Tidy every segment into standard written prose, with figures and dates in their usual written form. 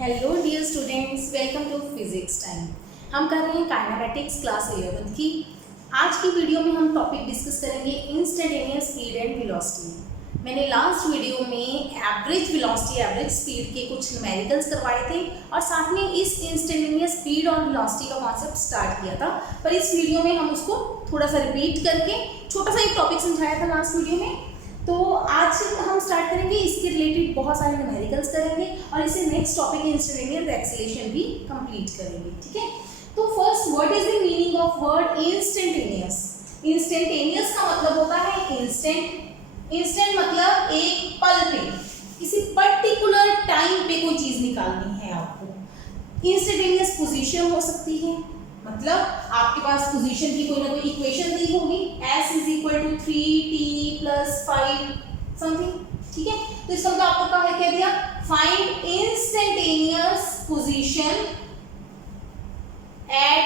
Hello dear students, welcome to physics time. हम कर रहे हैं काइनेमेटिक्स क्लास 11th की। आज की वीडियो में हम टॉपिक डिस्कस करेंगे इंस्टेंटेनियस स्पीड एंड वेलोसिटी। मैंने लास्ट वीडियो में एवरेज वेलोसिटी, एवरेज स्पीड के कुछ न्यूमेरिकल्स करवाए थे और साथ में इस इंस्टेंटेनियस स्पीड और वेलोसिटी का कॉन्सेप्ट स्टार्ट किया था। पर इस वीडियो में हम उसको थोड़ा सा रिपीट करके छोटा सा एक टॉपिक समझाया था लास्ट वीडियो में। तो आज हम स्टार्ट करेंगे, इसके रिलेटेड बहुत सारे न्यूमेरिकल्स करेंगे और इसे नेक्स्ट टॉपिक इंस्टेंटेनियस एक्सीलरेशन भी कंप्लीट करेंगे। ठीक है, तो first, what is the meaning of word instantaneous? Instantaneous का मतलब होता है इंस्टेंट। इंस्टेंट मतलब एक पल पे, किसी पर्टिकुलर टाइम पे कोई चीज निकालनी है आपको। इंस्टेंटेनियस पोजीशन हो सकती है, मतलब आपके पास पोजीशन की कोई ना कोई इक्वेशन दी होगी, s = 3t + 5 समथिंग। ठीक है, तो इसका मतलब आपको क्या दिया? Find instantaneous position at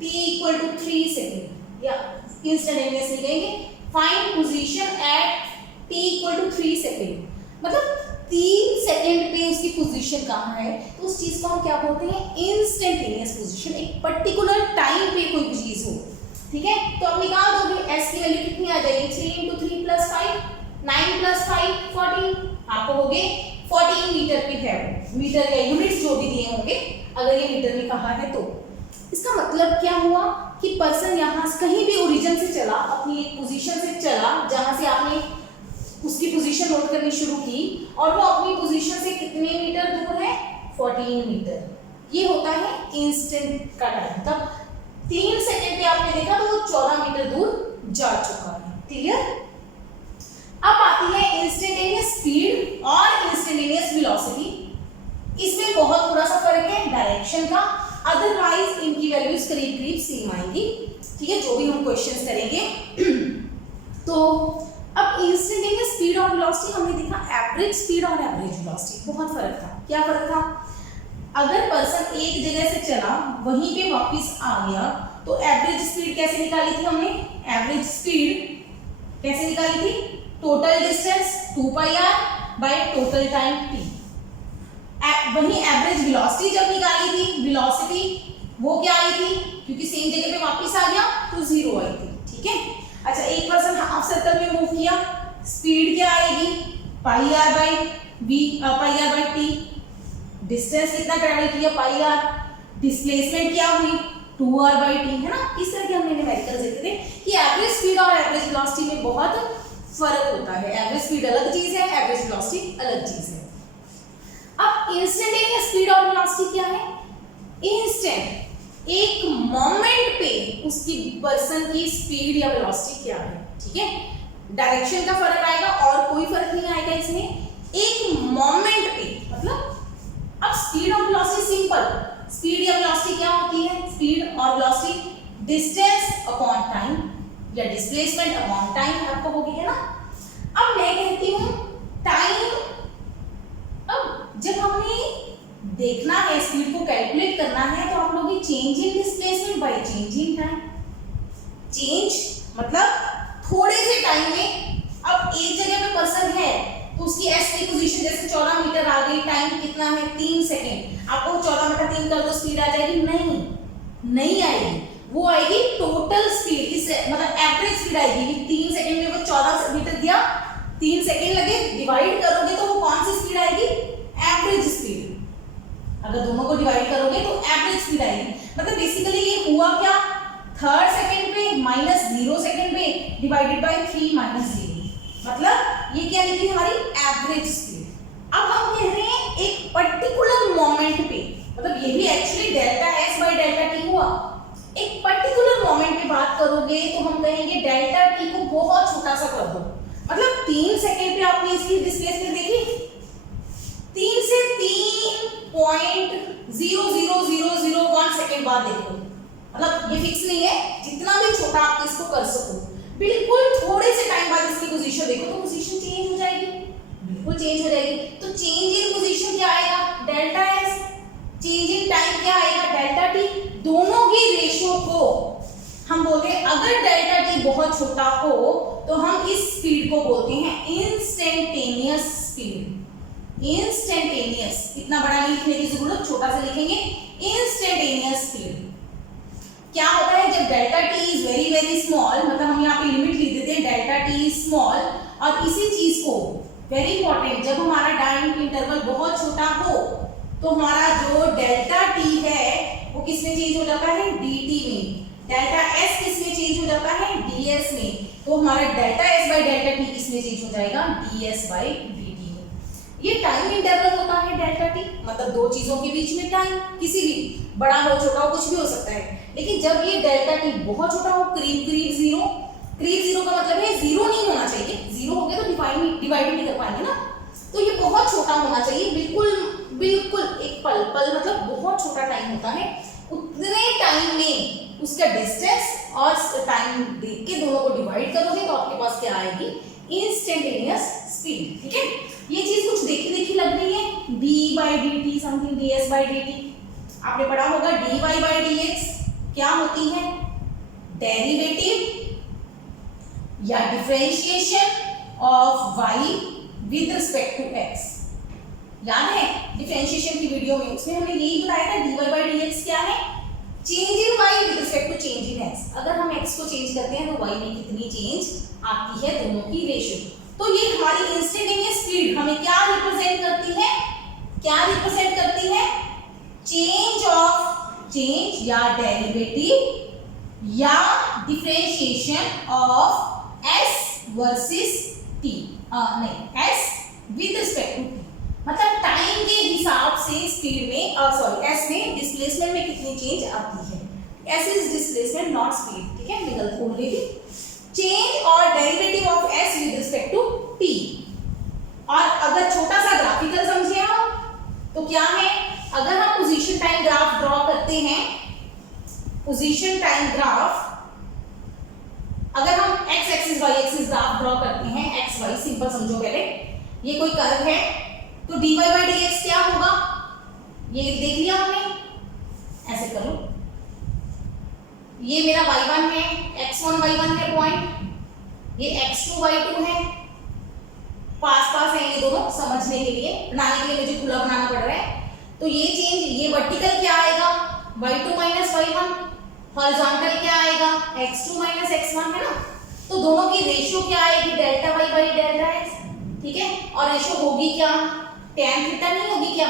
t = 3 second, या इंस्टेंटेनियस लिखेंगे find position at t = 3 second, मतलब 3 सेकेंड पे उसकी पोजीशन कहाँ है, तो उस चीज को हम क्या बोलते हैं? Instantaneous position. एक पर्टिकुलर टाइम पे कोई चीज हो। ठीक है, तो अब निकाल दोगे, s की वैल्यू कितनी आ जाएगी? 3 × 3 + 5, 9 + 5 14, आपको हो गए 14 मीटर पे है। मीटर या यूनिट्स जो भी दिए होंगे, अगर ये मीटर में कहा है तो इसका मतलब क्या हुआ कि पर्सन यहाँ कहीं भी ओरिजिन से चला, अपनी एक पोजीशन से चला जहां से आपने उसकी पोजीशन नोट करनी शुरू की, और वो अपनी पोजीशन से कितने मीटर दूर है? 14 मीटर। ये होता है इंस्टेंट का टाइम। तब 3 सेकेंड पे आपने देखा तो वो 14 मीटर दूर जा चुका है। क्लियर? अब आती है इंस्टेंटेनियस स्पीड और इंस्टेंटेनियस वेलोसिटी। इसमें बहुत थोड़ा सा फर्क है डायरेक्शन का, अदरवाइज इनकी वैल्यूज करीब करीब सेम आएंगी। ठीक है, जो भी हम क्वेश्चंस करेंगे। तो अब इंस्टेंटेनियस स्पीड और वेलोसिटी हमने देखा, एवरेज स्पीड और एवरेज वेलोसिटी बहुत फर्क था। क्या फर्क था? अगर पर्सन एक जगह से चला, वहीं पे वापस आ गया, तो एवरेज स्पीड कैसे निकाली थी हमने? एवरेज स्पीड कैसे निकाली थी? Total distance 2πr / total time t। वहीं एवरेज वेलोसिटी जब निकाली थी, वेलोसिटी वो क्या आई थी? क्योंकि सेम जगह पे वापस आ गया तो 0 आई थी। ठीक है, अच्छा, एक पर्सन हाफ सर्कल में मूव किया, स्पीड क्या आएगी? πr/t। डिस्टेंस कितना ट्रैवल किया? πr। डिस्प्लेसमेंट क्या हुई? 2r/t, है ना? इस तरह के हमने न्यूमेरिकल्स देखे थे कि एवरेज स्पीड और एवरेज वेलोसिटी में बहुत फर्क होता है। एवरेज स्पीड अलग चीज है, एवरेज वेलोसिटी अलग चीज है। अब इंस्टेंटेनियस स्पीड और वेलोसिटी क्या है? इंस्टेंट, एक मोमेंट पे उसकी पर्सन की स्पीड या वेलोसिटी क्या है। ठीक है, डायरेक्शन का फर्क आएगा और कोई फर्क नहीं आएगा इसमें। एक मोमेंट पे, मतलब अब स्पीड और वेलोसिटी सिंपल। स्पीड या वेलोसिटी क्या होती है? स्पीड और वेलोसिटी डिस्टेंस अपॉन टाइम या डिस्प्लेसमेंट अपॉन टाइम, आपको हो गई है ना? अब मैं कहती हूं टाइम, अब जब हमने देखना है, स्पीड को कैलकुलेट करना है, तो आप लोग change in displacement by change in time. Change मतलब थोड़े से टाइम में, अब एक जगह पे पर्सन है तो उसकी s की पोजीशन जैसे 14 मीटर आ गई, टाइम कितना है? 3 सेकेंड। आपको 14 × 3 कर दो, स्पीड आ जाएगी? नहीं आएगी। वो आएगी टोटल स्पीड, इससे मतलब एवरेज स्पीड आएगी। 3 सेकेंड में वो 14 मीटर दिया, 3 सेकेंड लगे, डिवाइड करोगे तो वो कौन सी स्पीड आएगी? Average speed. अगर दोनों को डिवाइड करोगे तो एवरेज स्पीड आएगी। मतलब बेसिकली ये हुआ क्या? 3rd सेकेंड पे -0 सेकेंड पे डिवाइडेड बाय 3 - 0, मतलब ये क्या निकली? हमारी एवरेज स्पीड। अब हम कह रहे हैं एक पर्टिकुलर मोमेंट पे, मतलब ये भी एक्चुअली डेल्टा s/डेल्टा t हुआ। एक पर्टिकुलर मोमेंट पे बात करोगे तो हम कहेंगे डेल्टा t को बहुत छोटा सा कर दो। मतलब 3 सेकेंड पे आपने इसकी डिस्प्लेसमेंट देखी, 3 से 3.00001 सेकेंड बाद देखो, मतलब ये फिक्स नहीं है, जितना भी छोटा आप इसको कर सको। बिल्कुल थोड़े से टाइम बाद इसकी पोजीशन देखो तो पोजीशन चेंज हो जाएगी, बिल्कुल चेंज हो जाएगी। तो चेंज इन पोजीशन क्या आएगा? Delta s। Change in time क्या आएगा? Delta t। दोनों की रेशियो को हम बोलते हैं, अगर डेल्टा t बहुत छोटा हो तो हम इस स्पीड को बोलते हैं इंस्टेंटेनियस स्पीड। इंस्टेंटेनियस, इतना बड़ा नहीं लिखने की जरूरत, छोटा सा लिखेंगे इंस्टेंटेनियस स्पीड। क्या होता है जब delta T is very very small, मतलब हम यहाँ पे लिमिट लिख देते हैं डेल्टा टी इज स्मॉल, और इसी चीज को वेरी इंपॉर्टेंट, जब हमारा टाइम इंटरवल बहुत छोटा हो तो हमारा जो डेल्टा टी है वो किस में चेंज हो जाता है, dt में। डेल्टा s किस में चेंज हो जाता है, ds में। तो हमारा delta s by delta t किस में चेंज हो जाएगा, ds बाई dt में। ये टाइम इंटरवल होता है डेल्टा t, मतलब दो चीजों के बीच में टाइम, किसी भी बड़ा हो छोटा हो कुछ भी हो सकता है। लेकिन जब ये डेल्टा t बहुत छोटा हो, करीब करीब जीरो, करीब जीरो का मतलब है जीरो नहीं होना चाहिए, जीरो हो गया तो डिवाइड नहीं कर पाएंगे ना, तो ये बहुत छोटा होना चाहिए, बिल्कुल एक पल मतलब बहुत छोटा टाइम होता है। उतने टाइम में उसका डिस्टेंस और टाइम देख के दोनों को डिवाइड करोगे तो आपके पास क्या आएगी, इंस्टेंटेनियस स्पीड। ठीक है, ये चीज कुछ देखी लग रही है, d by dt something ds by dt, आपने पढ़ा होगा dy बाई dx क्या होती है, डेरिवेटिव या differentiation of y with respect to x। याद है डिफरेंशिएशन की वीडियो में, उसमें हमने यही बताया था dy बाई dx क्या है, change in y with respect to change in x। अगर हम x को चेंज करते हैं तो y में कितनी चेंज आती है, दोनों की रेशियो। तो ये हमारी इंस्टेंटेनियस स्पीड हमें क्या रिप्रेजेंट करती है, चेंज या डेरिवेटिव या differentiation of s versus t, नहीं s with respect to t, मतलब टाइम के हिसाब से स्पीड में s में डिस्प्लेसमेंट में कितनी चेंज आती है। s is displacement not speed, ठीक है, मैं गलत बोल रही थी। चेंज और derivative of s with respect to t। और अगर छोटा सा ग्राफिकल समझे हम तो क्या है, अगर हम पोजीशन टाइम ग्राफ ड्रॉ करते हैं, पोजीशन टाइम ग्राफ, अगर हम x axis y axis graph draw करते हैं, x y सिंपल समझो, पहले ये कोई कर्व है तो dy बाई dx क्या होगा, ये देख लिया हमने, ऐसे करो, ये मेरा y1 है, x1 y1 है पॉइंट, ये x2 y2 है, पास है ये दोनों, समझने के लिए, बनाने के लिए मुझे खुला बनाना पड़ रहा है। तो ये चेंज, ये वर्टिकल क्या आएगा, y2 माइनस y1, हॉरिजॉन्टल क्या आएगा, x2 माइनस x1, है ना। तो दोनों की रेशियो क्या आएगी, delta y by delta x, ठीक है। और रेशियो होगी क्या, tan थीटा नहीं होगी क्या,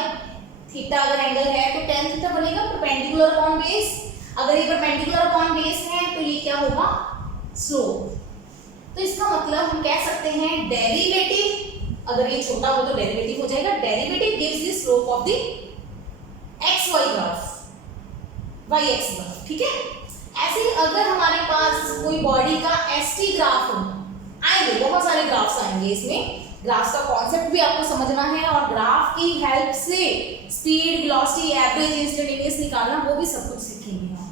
थीटा अगर एंगल है तो tan थीटा बनेगा परपेंडिकुलर अपॉन बेस, अगर ये परपेंडिकुलर अपॉन बेस है तो ये क्या होगा, स्लोप। तो इसका मतलब हम कह सकते हैं डेरिवेटिव, अगर ये छोटा हो तो डेरिवेटिव हो जाएगा, derivative gives the slope of the xy graph, yx graph, ठीक है। ऐसे ही अगर हमारे पास कोई बॉडी का st ग्राफ हो, आएंगे बहुत सारे ग्राफ्स आएंगे, इसमें ग्राफ्स का कॉन्सेप्ट भी आपको समझना है, और ग्राफ की हेल्प से स्पीड, वेलोसिटी, एवरेज, इंस्टेंटेनियस निकालना, वो भी सब कुछ सीखेंगे हम।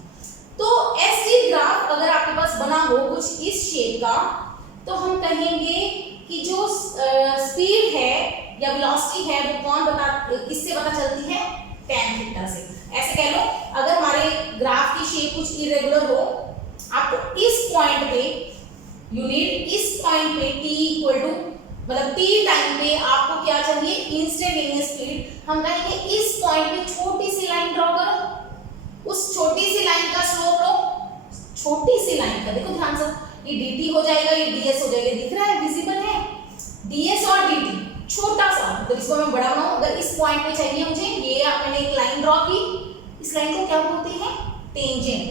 तो st ग्राफ अगर आपके पास बना हो कुछ इस शेप का, तो हम कहेंगे कि जो स्पीड है या वेलोसिटी है वो किससे पता चलती है, tan थीटा से। ऐसे कह लो, अगर हमारे ग्राफ की शेप कुछ इरेगुलर हो, आपको इस पॉइंट पे, यू नीड इस पॉइंट पे t इक्वल टू, मतलब t टाइम पे आपको क्या चाहिए, इंस्टेंटेनियस स्पीड। हम कहेंगे इस पॉइंट पे छोटी सी लाइन ड्रॉ करो, उस छोटी सी लाइन का स्लोप लो, छोटी सी लाइन का, देखो ध्यान से, ये dt हो जाएगा, ये ds हो जाएगा, दिख रहा है, विजिबल है, ds और dt छोटा सा, तो इसको मैं बड़ा बनाऊं, अगर इस पॉइंट पे चाहिए मुझे, ये मैंने एक लाइन ड्रॉ की, इस लाइन को क्या बोलते हैं, टेंजेंट।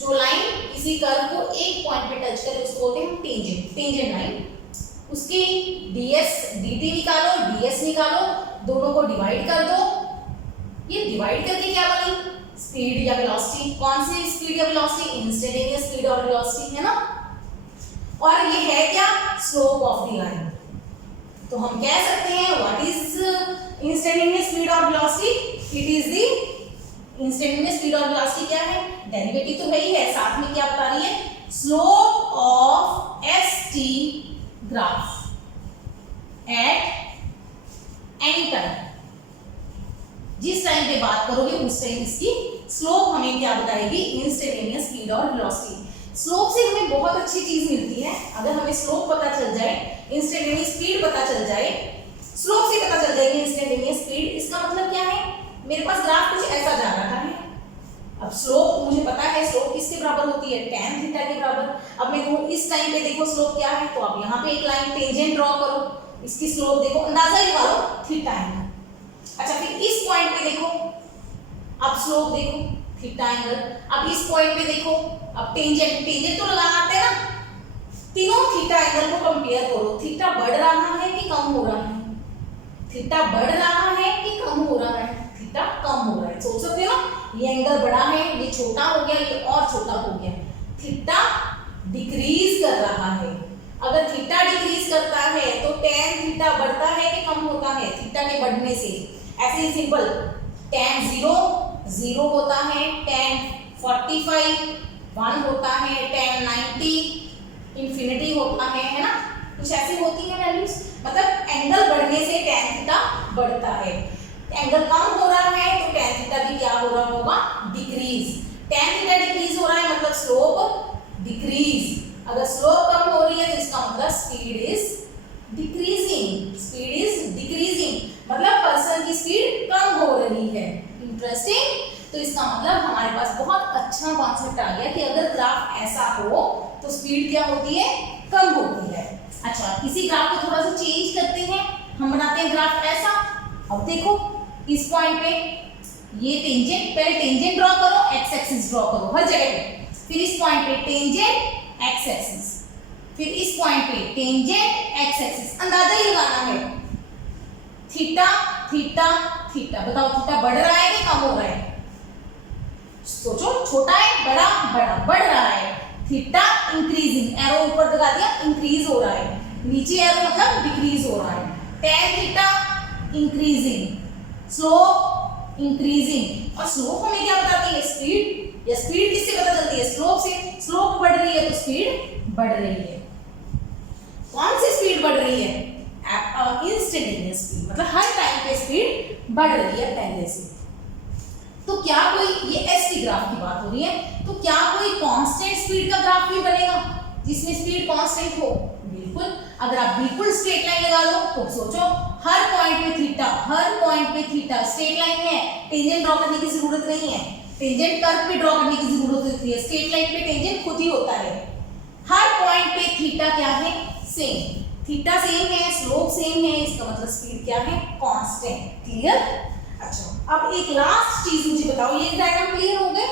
जो लाइन किसी कर्व को एक पॉइंट पे टच करे उसको बोलते हैं टेंजेंट लाइन। उसकी ds dt निकालो, ds निकालो, दोनों को डिवाइड कर दो, ये डिवाइड करके क्या बनी, स्पीड या वेलोसिटी। कौन सी स्पीड या वेलोसिटी, इंस्टेंटेनियस स्पीड और वेलोसिटी, है ना। और ये है क्या, स्लोप ऑफ द लाइन। तो हम कह सकते हैं व्हाट इज इंस्टेंटेनियस स्पीड और velocity, it is the instantaneous speed और वेलोसिटी क्या है, डेरिवेटिव तो है ही है, साथ में क्या बता रही है, slope of st graph at any time. जिस टाइम पे बात करोगे उस टाइम इसकी स्लोप हमें क्या बताएगी, इंस्टेंटेनियस स्पीड और वेलोसिटी। स्लोप से हमें बहुत अच्छी चीज मिलती है, अगर हमें स्लोप पता चल जाए, इंस्टेंटेनियस स्पीड पता चल जाए, स्लोप से पता चल जाएगी इंस्टेंटेनियस स्पीड। इसका मतलब क्या है, मेरे पास ग्राफ कुछ ऐसा जा रहा है। अब स्लोप मुझे पता है, स्लोप किसके बराबर होती है, tan थीटा के बराबर। अब मैं कहूँ इस टाइम पे देखो स्लोप क्या है, तो आप यहाँ पे एक लाइन टेंजेंट ड्रॉ करो, इसकी स्लोप देखो, अंदाजा लगा लो थीटा एंगल। अच्छा फिर इस पॉइंट पे देखो, अब स्लोप देखो थीटा एंगल। अब इस पॉइंट पे देखो, अब टेंजेंट तो लगाते हैं ना, तीनों थीटा एंगल को कंपेयर करो, थीटा बढ़ रहा है कि कम हो रहा है, थीटा बढ़ रहा है कि कम हो रहा है, थीटा कम हो रहा है। सोच सकते हो ना, ये एंगल बड़ा है, ये छोटा हो गया, ये और छोटा हो गया, थीटा डिक्रीज कर रहा है। अगर थीटा डिक्रीज करता है तो tan थीटा बढ़ता है कि कम होता है, थीटा के बढ़ने से। ऐसे ही सिंपल, tan 0 होता है, tan 45 1 होता है, tan 90 इंफिनिटी होता है ना, कुछ ऐसी होती है वैल्यूज। मतलब एंगल बढ़ने से tan थीटा बढ़ता है, एंगल कम हो रहा है तो tan थीटा भी क्या हो रहा होगा, डिक्रीज। tan थीटा डिक्रीज हो रहा है मतलब स्लोप डिक्रीज। अगर स्लोप कम हो रही है तो इसका मतलब speed is decreasing, speed is decreasing, मतलब पर्सन की स्पीड कम हो रही है। इंटरेस्टिंग। तो इसका मतलब हमारे पास बहुत अच्छा कॉन्सेप्ट आ गया कि अगर ग्राफ ऐसा हो तो स्पीड क्या होती है, कम होती है। अच्छा इसी ग्राफ को थोड़ा सा चेंज करते हैं, हम बनाते हैं ग्राफ ऐसा। अब देखो इस पॉइंट पे ये टेंजेंट, पहले टेंजेंट ड्रॉ करो, एक्स एक्सिस ड्रॉ करो हर जगह पे, फिर इस पॉइंट पे टेंजेंट एक्स एक्सिस, फिर इस पॉइंट पे टेंजेंट एक्स एक्सिस, अंदाजा ही लगाना है, थीटा थीटा थीटा। बताओ थीटा बढ़ रहा है कि कम हो रहा है, सोचो, छोटा है बड़ा, बड़ा बढ़ रहा है, थीटा इंक्रीजिंग, एरो ऊपर लगा दिया, इंक्रीज हो रहा है, नीचे एरो मतलब डिक्रीज हो रहा है, tan theta increasing, slope increasing. और स्लोप हमें क्या बताती है, स्पीड। या स्पीड किससे पता चलती है, स्लोप से। स्लोप बढ़ रही है तो स्पीड बढ़ रही है। कौन सी स्पीड बढ़ रही है, इंस्टेंटेनियस स्पीड, मतलब हर टाइम पे स्पीड बढ़ रही है पहले से। तो क्या कोई, ये एसटी ग्राफ की बात हो रही है, तो क्या कोई कांस्टेंट स्पीड का ग्राफ भी बनेगा जिसमें स्पीड कांस्टेंट हो? बिल्कुल। अगर आप बिल्कुल स्ट्रेट लाइन लगा लो तो सोचो हर पॉइंट पे थीटा, हर पॉइंट पे थीटा, स्ट्रेट लाइन है, टेंजेंट ड्रॉ करने की जरूरत नहीं है, टेंजेंट कर्व पे ड्रॉ करने की जरूरत होती है, स्ट्रेट लाइन पे टेंजेंट खुद ही होता है। हर पॉइंट पे थीटा क्या है, सेम, थीटा सेम है, स्लोप सेम है, इसका मतलब स्पीड क्या है, कांस्टेंट। क्लियर? अच्छा अब एक लास्ट चीज मुझे बताओ, ये डायग्राम क्लियर हो गए?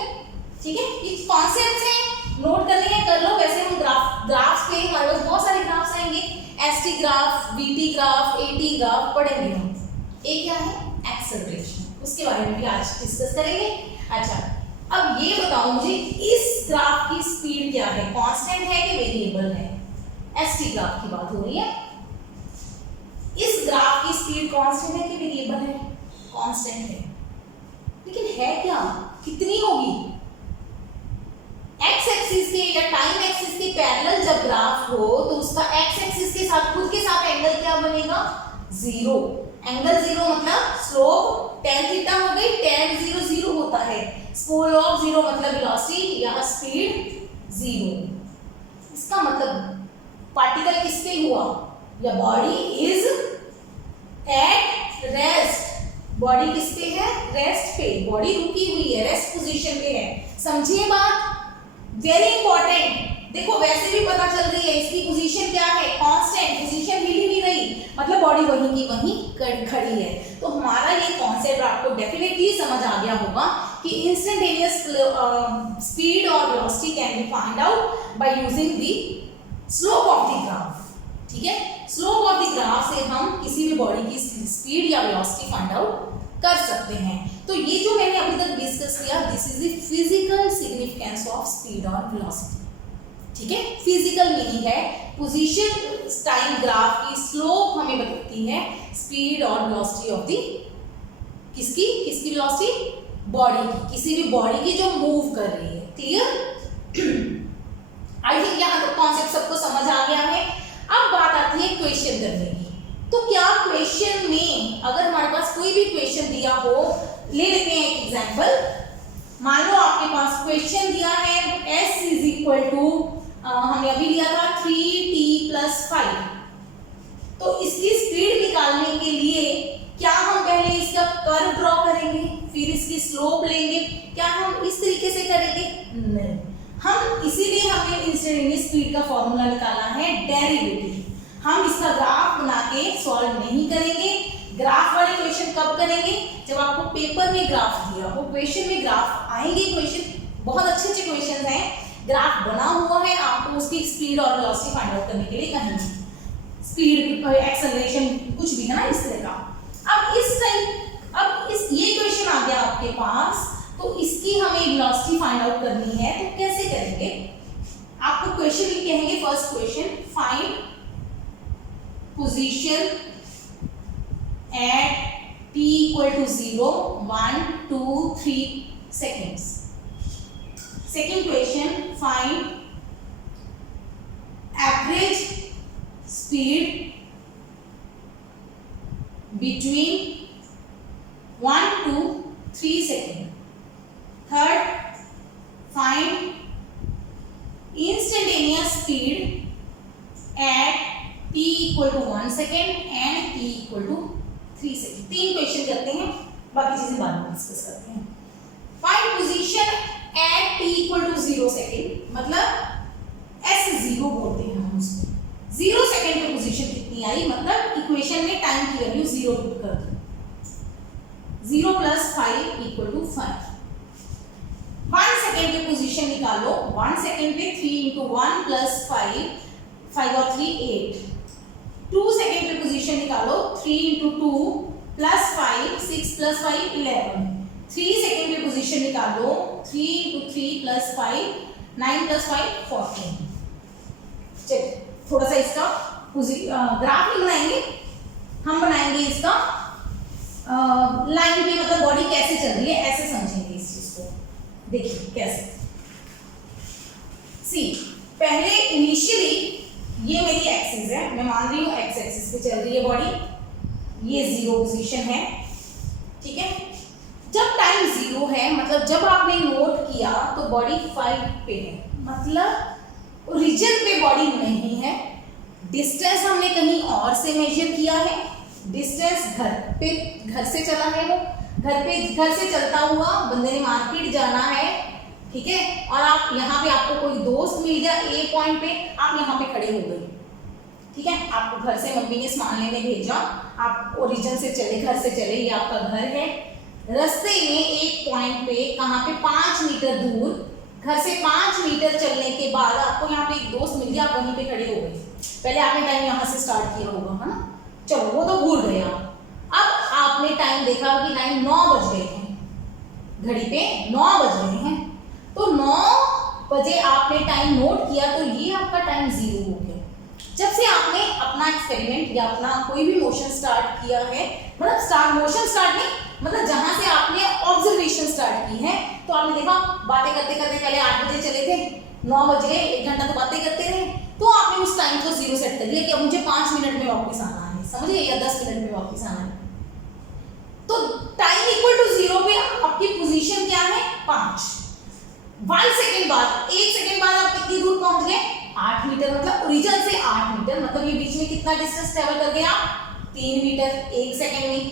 ठीक है, ये कॉन्सेप्ट्स हैं, नोट करने हैं कर लो। वैसे हम ग्राफ्स पे हमारे पास बहुत सारे ग्राफ्स आएंगे, ST graph, VT graph, eighty graph पढ़ेंगे हम। एक क्या है, एक्सेलरेशन, उसके बारे में भी आज डिस्कस करेंगे। अच्छा अब ये बताओ मुझे, इस ग्राफ की स्पीड क्या है, कांस्टेंट है कि वेरिएबल है? एसटी ग्राफ की बात हो रही है। इस ग्राफ की स्पीड कांस्टेंट है कि वेरिएबल है? कांस्टेंट है, लेकिन है क्या, कितनी होगी? एक्स एक्सिस के या टाइम एक्सिस के पैरेलल जब ग्राफ हो तो उसका एक्स एक्सिस के साथ, खुद के साथ एंगल क्या बनेगा, जीरो। एंगल जीरो मतलब स्लोप tan थीटा हो गई, tan 0 0 होता है, स्लोप 0 मतलब वेलोसिटी या स्पीड 0। इसका मतलब पार्टिकल किस पे हुआ, या body is at rest, body किस पे है, रेस्ट पे, बॉडी रुकी हुई है, रेस्ट पोजीशन पे है। समझिए बात, वेरी इंपॉर्टेंट। देखो वैसे भी पता चल रही है इसकी पोजीशन क्या है, कांस्टेंट, पोजीशन हिल ही नहीं रही, मतलब बॉडी वहीं की वहीं खड़ी है। तो हमारा ये कॉन्सेप्ट आपको डेफिनेटली समझ आ गया होगा कि इंस्टेंटेनियस स्पीड और velocity can be find out by using the slope of the graph. ठीक है, स्लोप ऑफ द ग्राफ से हम किसी भी बॉडी की स्पीड या वेलोसिटी फाइंड आउट कर सकते हैं। तो ये जो मैंने अभी तक डिस्कस किया, this is the physical significance of speed और वेलोसिटी। ठीक है, फिजिकल मीनिंग है, पोजीशन टाइम ग्राफ की स्लोप हमें बताती है स्पीड और वेलोसिटी ऑफ द, किसकी वेलोसिटी, बॉडी की, किसी भी बॉडी की जो मूव कर रही है। क्लियर? आई थिंक यहाँ तक कॉन्सेप्ट सबको समझ आ गया है। अब बात आती है क्वेश्चन करने की। तो क्या क्वेश्चन में अगर हमारे पास कोई भी क्वेश्चन दिया हो, ले लेते हैं एक एग्जांपल। मान लो आपके पास क्वेश्चन दिया है s इज इक्वल टू, हमने अभी लिया था 3t + 5, तो इसकी स्पीड निकालने के लिए क्या हम पहले इसका कर्व ड्रॉ करेंगे, फिर इसकी स्लोप लेंगे? क्या हम इस तरीके से करेंगे? नहीं, हम इसीलिए हमें इंस्टेंटेनियस स्पीड का फॉर्मूला निकालना है डेरिवेटिव। हम इसका ग्राफ बना के सॉल्व नहीं करेंगे। ग्राफ वाले क्वेश्चन कब करेंगे? जब आपको पेपर में ग्राफ दिया हो, क्वेश्चन में ग्राफ आएंगे। क्वेश्चन बहुत अच्छे अच्छे क्वेश्चन हैं, ग्राफ बना हुआ है, आपको उसकी स्पीड और वेलोसिटी फाइंड आउट करने के लिए कहेंगे, स्पीड, एक्सेलरेशन, कुछ भी है ना इस तरह का। अब इस टाइम ये क्वेश्चन आ गया आपके पास, तो इसकी हमें वेलोसिटी फाइंड आउट करनी है, तो कैसे करेंगे? आपको क्वेश्चन भी कहेंगे, first question, find position at t equal to 0, 1, 2, 3 seconds. Second question, find average speed between 1 to 3 seconds. Third, find instantaneous speed at t equal to 1 second and t equal to 3 second. 3 question करते हैं, बाकी चीजें बाद में discuss करते हैं। Find position at t equal to 0 second, मतलब s0 बोलते हैं हम उसको। 0 सेकेंड पे पोजीशन कितनी आई, मतलब इक्वेशन में टाइम की वैल्यू 0 पुट कर दो। 0 + 5 इक्वल टू 5। 1 सेकेंड पे पोजीशन निकालो। 1 सेकेंड पे 3 × 1 + 5, 5 और 3 8। 2 सेकेंड पे पोजीशन निकालो। 3 × 2 + 5, 6 + 5 11। 3 सेकेंड पे पोजीशन निकालो। 3 × 3 + 5, 9 + 5 14। चलिए थोड़ा सा इसका ग्राफ नहीं बनाएंगे, हम बनाएंगे इसका लाइन पे, मतलब बॉडी कैसे चल रही है ऐसे समझेंगे इस चीज को। देखिए कैसे, सी पहले इनिशियली ये मेरी एक्सिस है, मैं मान रही हूँ एक्स एक्सिस पे चल रही है बॉडी, ये 0 पोजीशन है, ठीक है। जब टाइम 0 है, मतलब जब आपने नोट किया तो बॉडी 5 पे है, मतलब ओरिजिन पे बॉडी नहीं है। डिस्टेंस हमने कहीं और से मेजर किया है, डिस्टेंस घर से चला है, वो घर से चलता हुआ बंदे ने मार्केट जाना है, ठीक है, और आप यहाँ पे आपको कोई दोस्त मिल गया ए पॉइंट पे, आप यहाँ पे खड़े हो गए, ठीक है। आपको घर से मम्मी ने सामान लेने भेजा, आप ओरिजिन से चले, घर से चले, ये आपका घर है। रास्ते में एक पॉइंट पे, कहाँ पे, 5 मीटर दूर, घर से 5 मीटर चलने के बाद आपको यहाँ पे एक दोस्त मिल गया, आप वहीं पे खड़े हो गए। पहले आपने टाइम यहाँ से स्टार्ट किया होगा, है ना, चलो वो तो भूल गए आप। अब आपने टाइम देखा कि टाइम 9 बज गए हैं, घड़ी पे 9 बज गए हैं, तो 9 बजे आपने टाइम नोट किया, तो ये आपका टाइम 0 हो गया। जब से आपने अपना एक्सपेरिमेंट या अपना कोई भी मोशन स्टार्ट किया है, मतलब मोशन स्टार्ट नहीं, मतलब जहां से आपने ऑब्जर्वेशन स्टार्ट की है, तो आपने देखा बातें करते करते पहले 8 बजे चले थे, 9 बज गए, 1 घंटा तो बातें करते रहे, तो आपने उस टाइम को 0 सेट कर दिया कि अब मुझे 5 मिनट में वापस आना है, समझ गए, या 10 मिनट में वापस आना है। तो टाइम इक्वल टू 0 पे आपकी पोजीशन क्या है, 5। 1 सेकेंड बाद, 1 सेकेंड बाद आप कितनी दूर पहुंच गए, 8 मीटर, मतलब ओरिजिन से 8 मीटर, मतलब ये बीच में कितना डिस्टेंस ट्रेवल कर गए आप, 3 मीटर 1 सेकेंड में,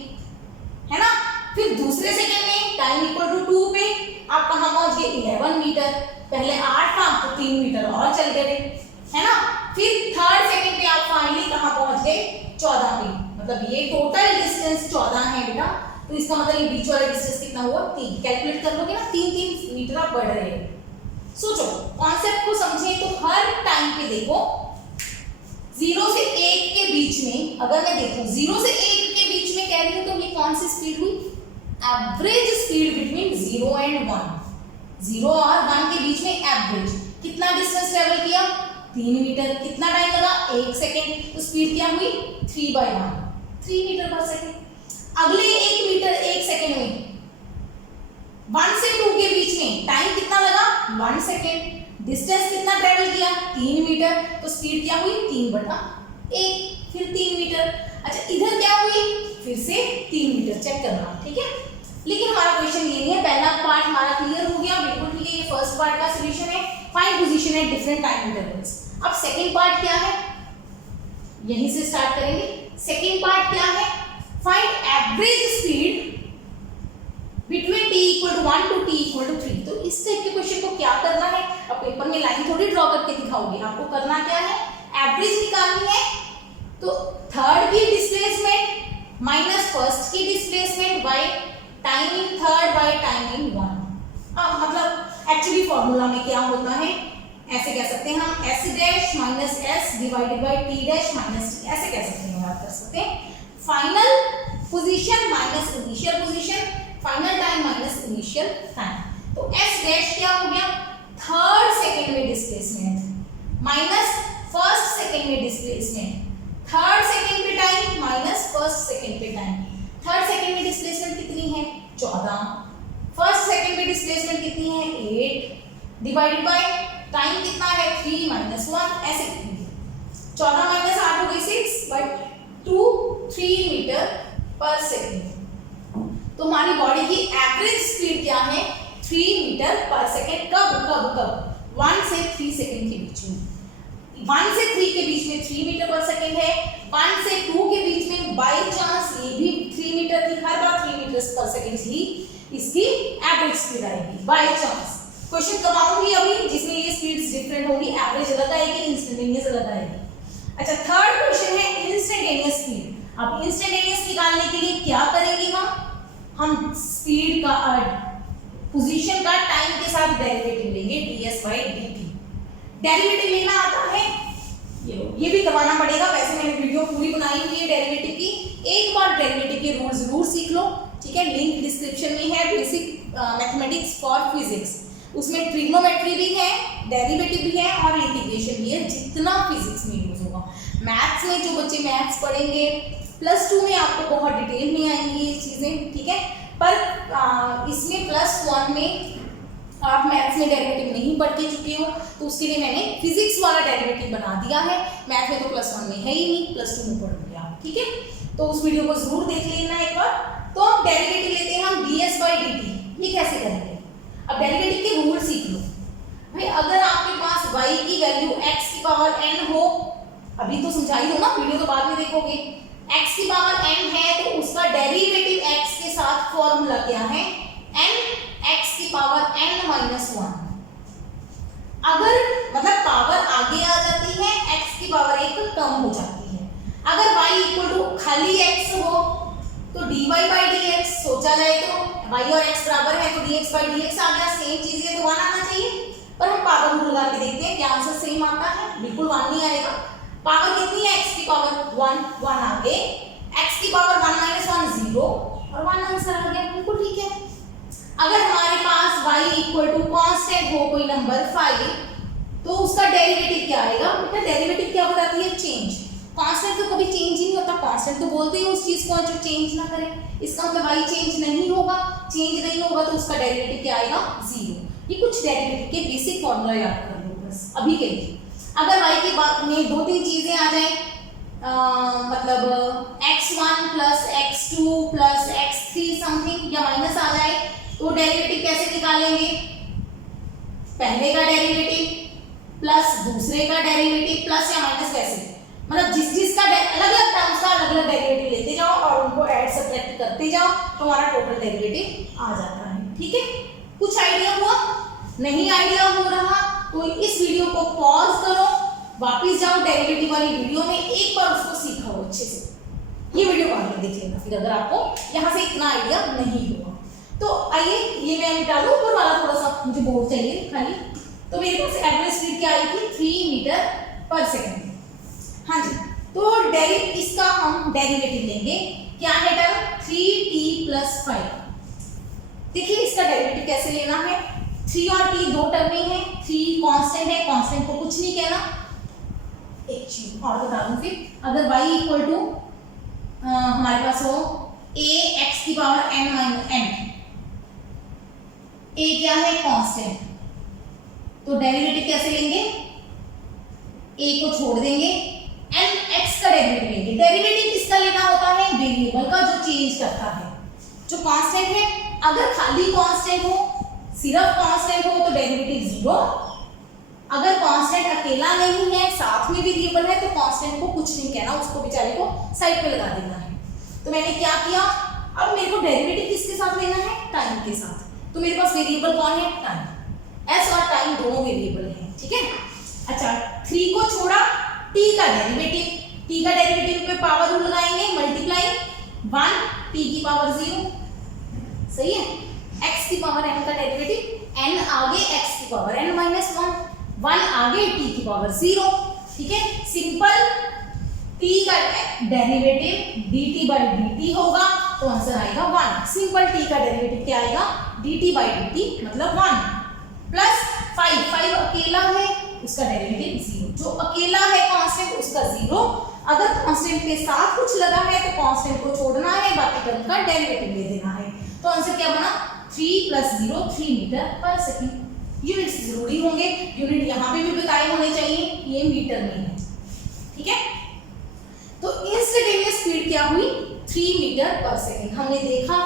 है ना। फिर दूसरे सेकेंड में टाइम इक्वल टू 2 पे आप कहां पहुंच गए, 11 मीटर, पहले 8 था तो 3 मीटर और चल गए, है ना। फिर थर्ड सेकेंड पे आप फाइनली कहां पहुंच गए, 14 पे, मतलब ये टोटल डिस्टेंस 14 है बेटा, तो इसका मतलब ये बीच वाला डिस्टेंस कितना हुआ, 3। कैलकुलेट कर लोगे ना, 3 मीटर आप बढ़ रहे हैं। सोचो, कॉन्सेप्ट को समझे, तो हर टाइम पे देखो 0 से 1 के बीच में, अगर मैं देखूं 0 से 1 के बीच में कह रही हूं, तो ये कौन सी स्पीड हुई, एवरेज स्पीड बिटवीन 0 and 1। 0 और 1 के बीच में एवरेज कितना डिस्टेंस ट्रेवल किया, 3 मीटर। कितना टाइम लगा, 1 सेकेंड, तो स्पीड क्या हुई, 3/1, 3 मीटर पर सेकेंड। अगले 1 मीटर 1 सेकेंड में 1 से 2 के बीच में टाइम कितना लगा, 1 सेकेंड। डिस्टेंस कितना ट्रेवल किया, 3 मीटर, तो स्पीड क्या हुई, 3/1, फिर 3 मीटर। अच्छा, इधर क्या हुई, फिर से 3 मीटर, चेक करना, ठीक है। लेकिन हमारा क्वेश्चन ये नहीं है, पहला पार्ट हमारा क्लियर हो गया, बिल्कुल ठीक है, ये फर्स्ट पार्ट का सॉल्यूशन है, find position at different time intervals. अब सेकंड पार्ट क्या है, यहीं से स्टार्ट करेंगे। सेकेंड पार्ट क्या है, find average speed between t equal to 1 to t equal to 3। तो इस टाइप के क्वेश्चन को क्या करना है, अब पेपर में लाइन थोड़ी ड्रॉ करके दिखाओगे, आपको करना क्या है, एवरेज निकालनी है। तो थर्ड की डिस्प्लेसमेंट माइनस फर्स्ट की displacement by time in third by time in one. मतलब एक्चुअली फॉर्मूला में क्या होता है, ऐसे कह सकते हैं हम s dash minus s divided by t dash minus t, ऐसे कह सकते हैं, बात कर सकते हैं। Final position minus initial position, final time minus initial time. तो s डैश क्या हो गया, थर्ड सेकंड में डिस्प्लेसमेंट माइनस फर्स्ट सेकंड में डिस्प्लेसमेंट, थर्ड सेकंड पे टाइम माइनस फर्स्ट सेकंड पे टाइम। थर्ड सेकंड में डिस्प्लेसमेंट कितनी है 14, फर्स्ट सेकंड में डिस्प्लेसमेंट कितनी है 8 डिवाइडेड बाय टाइम कितना है 3 माइनस 1, ऐसे 14 माइनस 8 हो गई 6 बट 2 3 मीटर पर सेकंड। तो हमारी बॉडी की एवरेज स्पीड क्या है 3 मीटर पर सेकंड। कब कब कब 1 से 3 सेकंड के बीच में, 1 से 3 के बीच में 3 मीटर पर सेकंड है, 1 से 2 के बीच में बाय चांस ये भी 3 मीटर थी, हर बार 3 मीटर पर सेकंड ही इसकी एवरेज स्पीड आएगी बाय चांस। क्वेश्चन कब आऊंगी अभी जिसमें ये स्पीड्स डिफरेंट होंगी, एवरेज अलग आएगी, इंस्टेंटेनियस अलग आएगी। अच्छा, थर्ड क्वेश्चन है इंस्टेंटेनियस स्पीड। अब इंस्टेंटेनियस निकालने के लिए क्या करेंगे हम स्पीड का पोजीशन का टाइम के साथ डेरिवेटिव लेंगे ds बाय dt। डेरिवेटिव लेना आता है, ये भी करवाना पड़ेगा, वैसे मैंने वीडियो पूरी बनाई हुई है डेरिवेटिव की, एक बार डेरिवेटिव के रूल जरूर सीख लो, ठीक है। लिंक डिस्क्रिप्शन में है, बेसिक मैथमेटिक्स फॉर फिजिक्स, उसमें ट्रिग्नोमेट्री भी है, डेरिवेटिव भी है और इंटीग्रेशन भी है, जितना फिजिक्स में यूज होगा। मैथ्स में जो बच्चे मैथ्स पढ़ेंगे +2 में आपको बहुत डिटेल में आएंगी ये चीजें, ठीक है। पर इसमें +1 में आप मैथ्स में डेरिवेटिव नहीं पढ़ के चुके हो, तो उसके लिए मैंने फिजिक्स वाला डेरिवेटिव बना दिया है। मैथ में तो +1 में है ही नहीं, +2 में पढ़ लिया, ठीक है। तो उस वीडियो को जरूर देख लेना एक बार। तो अब डेरिवेटिव लेते हैं हम ds बाय dt। ये कैसे करेंगे, अब डेरिवेटिव के रूल सीख लो भाई। अगर आपके पास y की वैल्यू x की पावर n हो, अभी तो समझाई दो ना, वीडियो तो बाद में देखोगे, x की पावर n है तो उसका डेरिवेटिव x के साथ फॉर्मूला क्या है, n x की पावर n माइनस 1। अगर मतलब पावर आगे आ जाती है, x की पावर 1 कम हो जाती है। अगर y इक्वल टू खाली x हो तो dy बाई dx सोचा जाए तो y और x बराबर है तो dx बाई dx आ गया, सेम चीज है तो 1 आना चाहिए। पर हम पावर रूल लगा के देखते हैं क्या आंसर सेम आता है, बिल्कुल 1 नहीं आएगा। पावर कितनी है x की पावर 1 आ गए, x की पावर 1 माइनस 1 0 और 1 आंसर आ गया, बिल्कुल ठीक है। अगर हमारे पास y इक्वल टू कांस्टेंट हो कोई नंबर 5 तो उसका डेरिवेटिव क्या आएगा, बेटा डेरिवेटिव क्या बताती है, चेंज। कांस्टेंट तो कभी चेंज ही नहीं होता, कांस्टेंट तो बोलते ही उस चीज को जो चेंज ना करे, इसका मतलब y चेंज नहीं होगा, चेंज नहीं होगा तो उसका डेरिवेटिव क्या आएगा 0। ये कुछ डेरिवेटिव के बेसिक फॉर्मूला याद कर लो बस अभी के लिए। अगर y की बात में 2-3 चीजें आ जाए, मतलब x1 plus x2 plus x3 something या माइनस आ जाए तो डेरिवेटिव कैसे निकालेंगे, पहले का डेरिवेटिव प्लस दूसरे का डेरिवेटिव प्लस या माइनस, कैसे मतलब जिस का अलग अलग टर्म्स का अलग अलग डेरिवेटिव लेते जाओ और उनको ऐड सब्ट्रैक्ट करते जाओ तो हमारा टोटल डेरिवेटिव आ जाता है, ठीक है। कुछ आइडिया हुआ, नहीं आइडिया हो रहा तो इस वीडियो को पॉज करो, वापस जाओ डेरिवेटिव वाली वीडियो में, एक बार उसको सीखो अच्छे से। ये वीडियो बाद में देख लेना फिर अगर आपको यहाँ से इतना आइडिया नहीं हुआ तो। आइए ये मैं निकालू, ऊपर वाला थोड़ा सा मुझे बोर्ड चाहिए खाली। तो मेरे पास एवरेज स्पीड क्या आई थी 3 मीटर पर सेकंड। हाँ जी, तो इसका हम डेरिवेटिव लेंगे, क्या है टर्म 3t + 5। देखिए इसका डेरिवेटिव कैसे लेना है, 3 और t दो टर्म में है, 3 कांस्टेंट है, कांस्टेंट को कुछ नहीं कहना। एक चीज और बता दूं फिर, अगर y इक्वल टू हमारे पास हो a x की power n minus n, a क्या है कांस्टेंट, तो डेरिवेटिव कैसे लेंगे, a को छोड़ देंगे, n x का डेरिवेटिव लेंगे। डेरिवेटिव किसका लेना होता है, वेरिएबल का जो चेंज करता है, जो कांस्टेंट है। अगर खाली कांस्टेंट हो, सिर्फ कांस्टेंट हो तो डेरिवेटिव 0, अगर कांस्टेंट अकेला नहीं है, साथ में वेरिएबल है, तो कांस्टेंट को कुछ नहीं कहना, उसको बेचारे को साइड पे लगा देना है। तो मैंने क्या किया, अब मेरे को डेरिवेटिव किसके साथ लेना है, टाइम के साथ। तो मेरे पास वेरिएबल कौन है, टाइम। एस और टाइम दोनों वेरिएबल हैं, ठीक है। अच्छा 3 को छोड़ा, t का डेरिवेटिव पे पावर रूल लगाएंगे, मल्टीप्लाई 1 t की पावर 0, सही है। x की पावर n का डेरिवेटिव, n आगे x की पावर n माइनस 1 आगे t की पावर 0, ठीक है। सिंपल t का डेरिवेटिव dt बाई dt होगा, तो आंसर आएगा 1। सिंपल t का डेरिवेटिव क्या आएगा, dt बाई dt मतलब 1 प्लस 5 अकेला है, उसका डेरिवेटिव 0। जो अकेला है कांस्टेंट उसका 0, अगर कांस्टेंट के साथ कुछ लगा है तो कांस्टेंट को छोड़ना है, बाकी टर्म का डेरिवेटिव ले देना है। तो आंसर क्या बना, 3 + 0 3 मीटर पर सेकंड। यूनिट्स जरूरी होंगे, यूनिट यहाँ पे भी बताए होने चाहिए, ये मीटर में है, ठीक है। तो इंस्टेंटेनियस स्पीड क्या हुई, 3 मीटर पर सेकंड। हमने देखा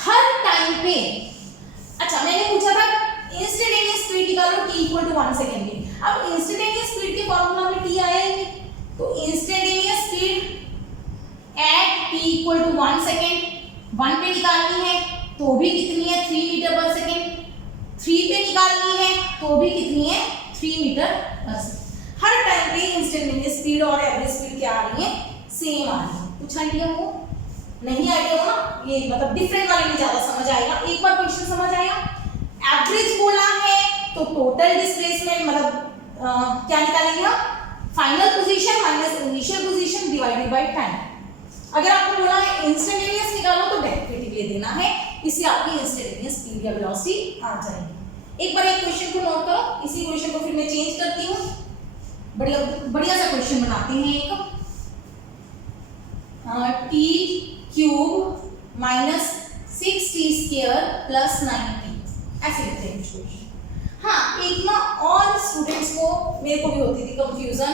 हर टाइम पे। अच्छा मैंने पूछा था इंस्टेंटेनियस स्पीड निकालो t = 1 सेकंड में। अब इंस्टेंटेनियस स्पीड के फॉर्मूला में t आया ही नहीं, तो instantaneous speed at t = 1 second 1 पे निकालनी है तो भी कितनी है, 3 मीटर पर सेकंड। 3 पे निकालनी है तो भी कितनी है, 3 मीटर पर सेकंड। हर टाइम पे इंस्टेंटेनियस स्पीड और एवरेज स्पीड क्या आ रही है, सेम आ रही है। कुछ आइडिया हो, नहीं आइडिया हो ना, ये मतलब डिफरेंट वाले में ज्यादा समझ आएगा। एक बार क्वेश्चन समझ आया, एवरेज बोला है तो टोटल डिस्प्लेसमेंट मतलब क्या निकालेंगे हम, final position minus initial position divided by time. अगर आपको बोला है इंस्टेंटेनियस निकालो तो डेरिवेटिव ले देना है, इससे आपकी इंस्टेंटेनियस स्पीड या वेलोसिटी आ जाएगी। एक बार एक क्वेश्चन को नोट करो, इसी क्वेश्चन को फिर मैं चेंज करती हूँ, बढ़िया सा क्वेश्चन बनाते हैं। एक t³ minus 6t² plus 9t, ऐसे लिखते हैं क्वेश्चन। हाँ एक ना और स्टूडेंट्स को, मेरे को भी होती थी कंफ्यूजन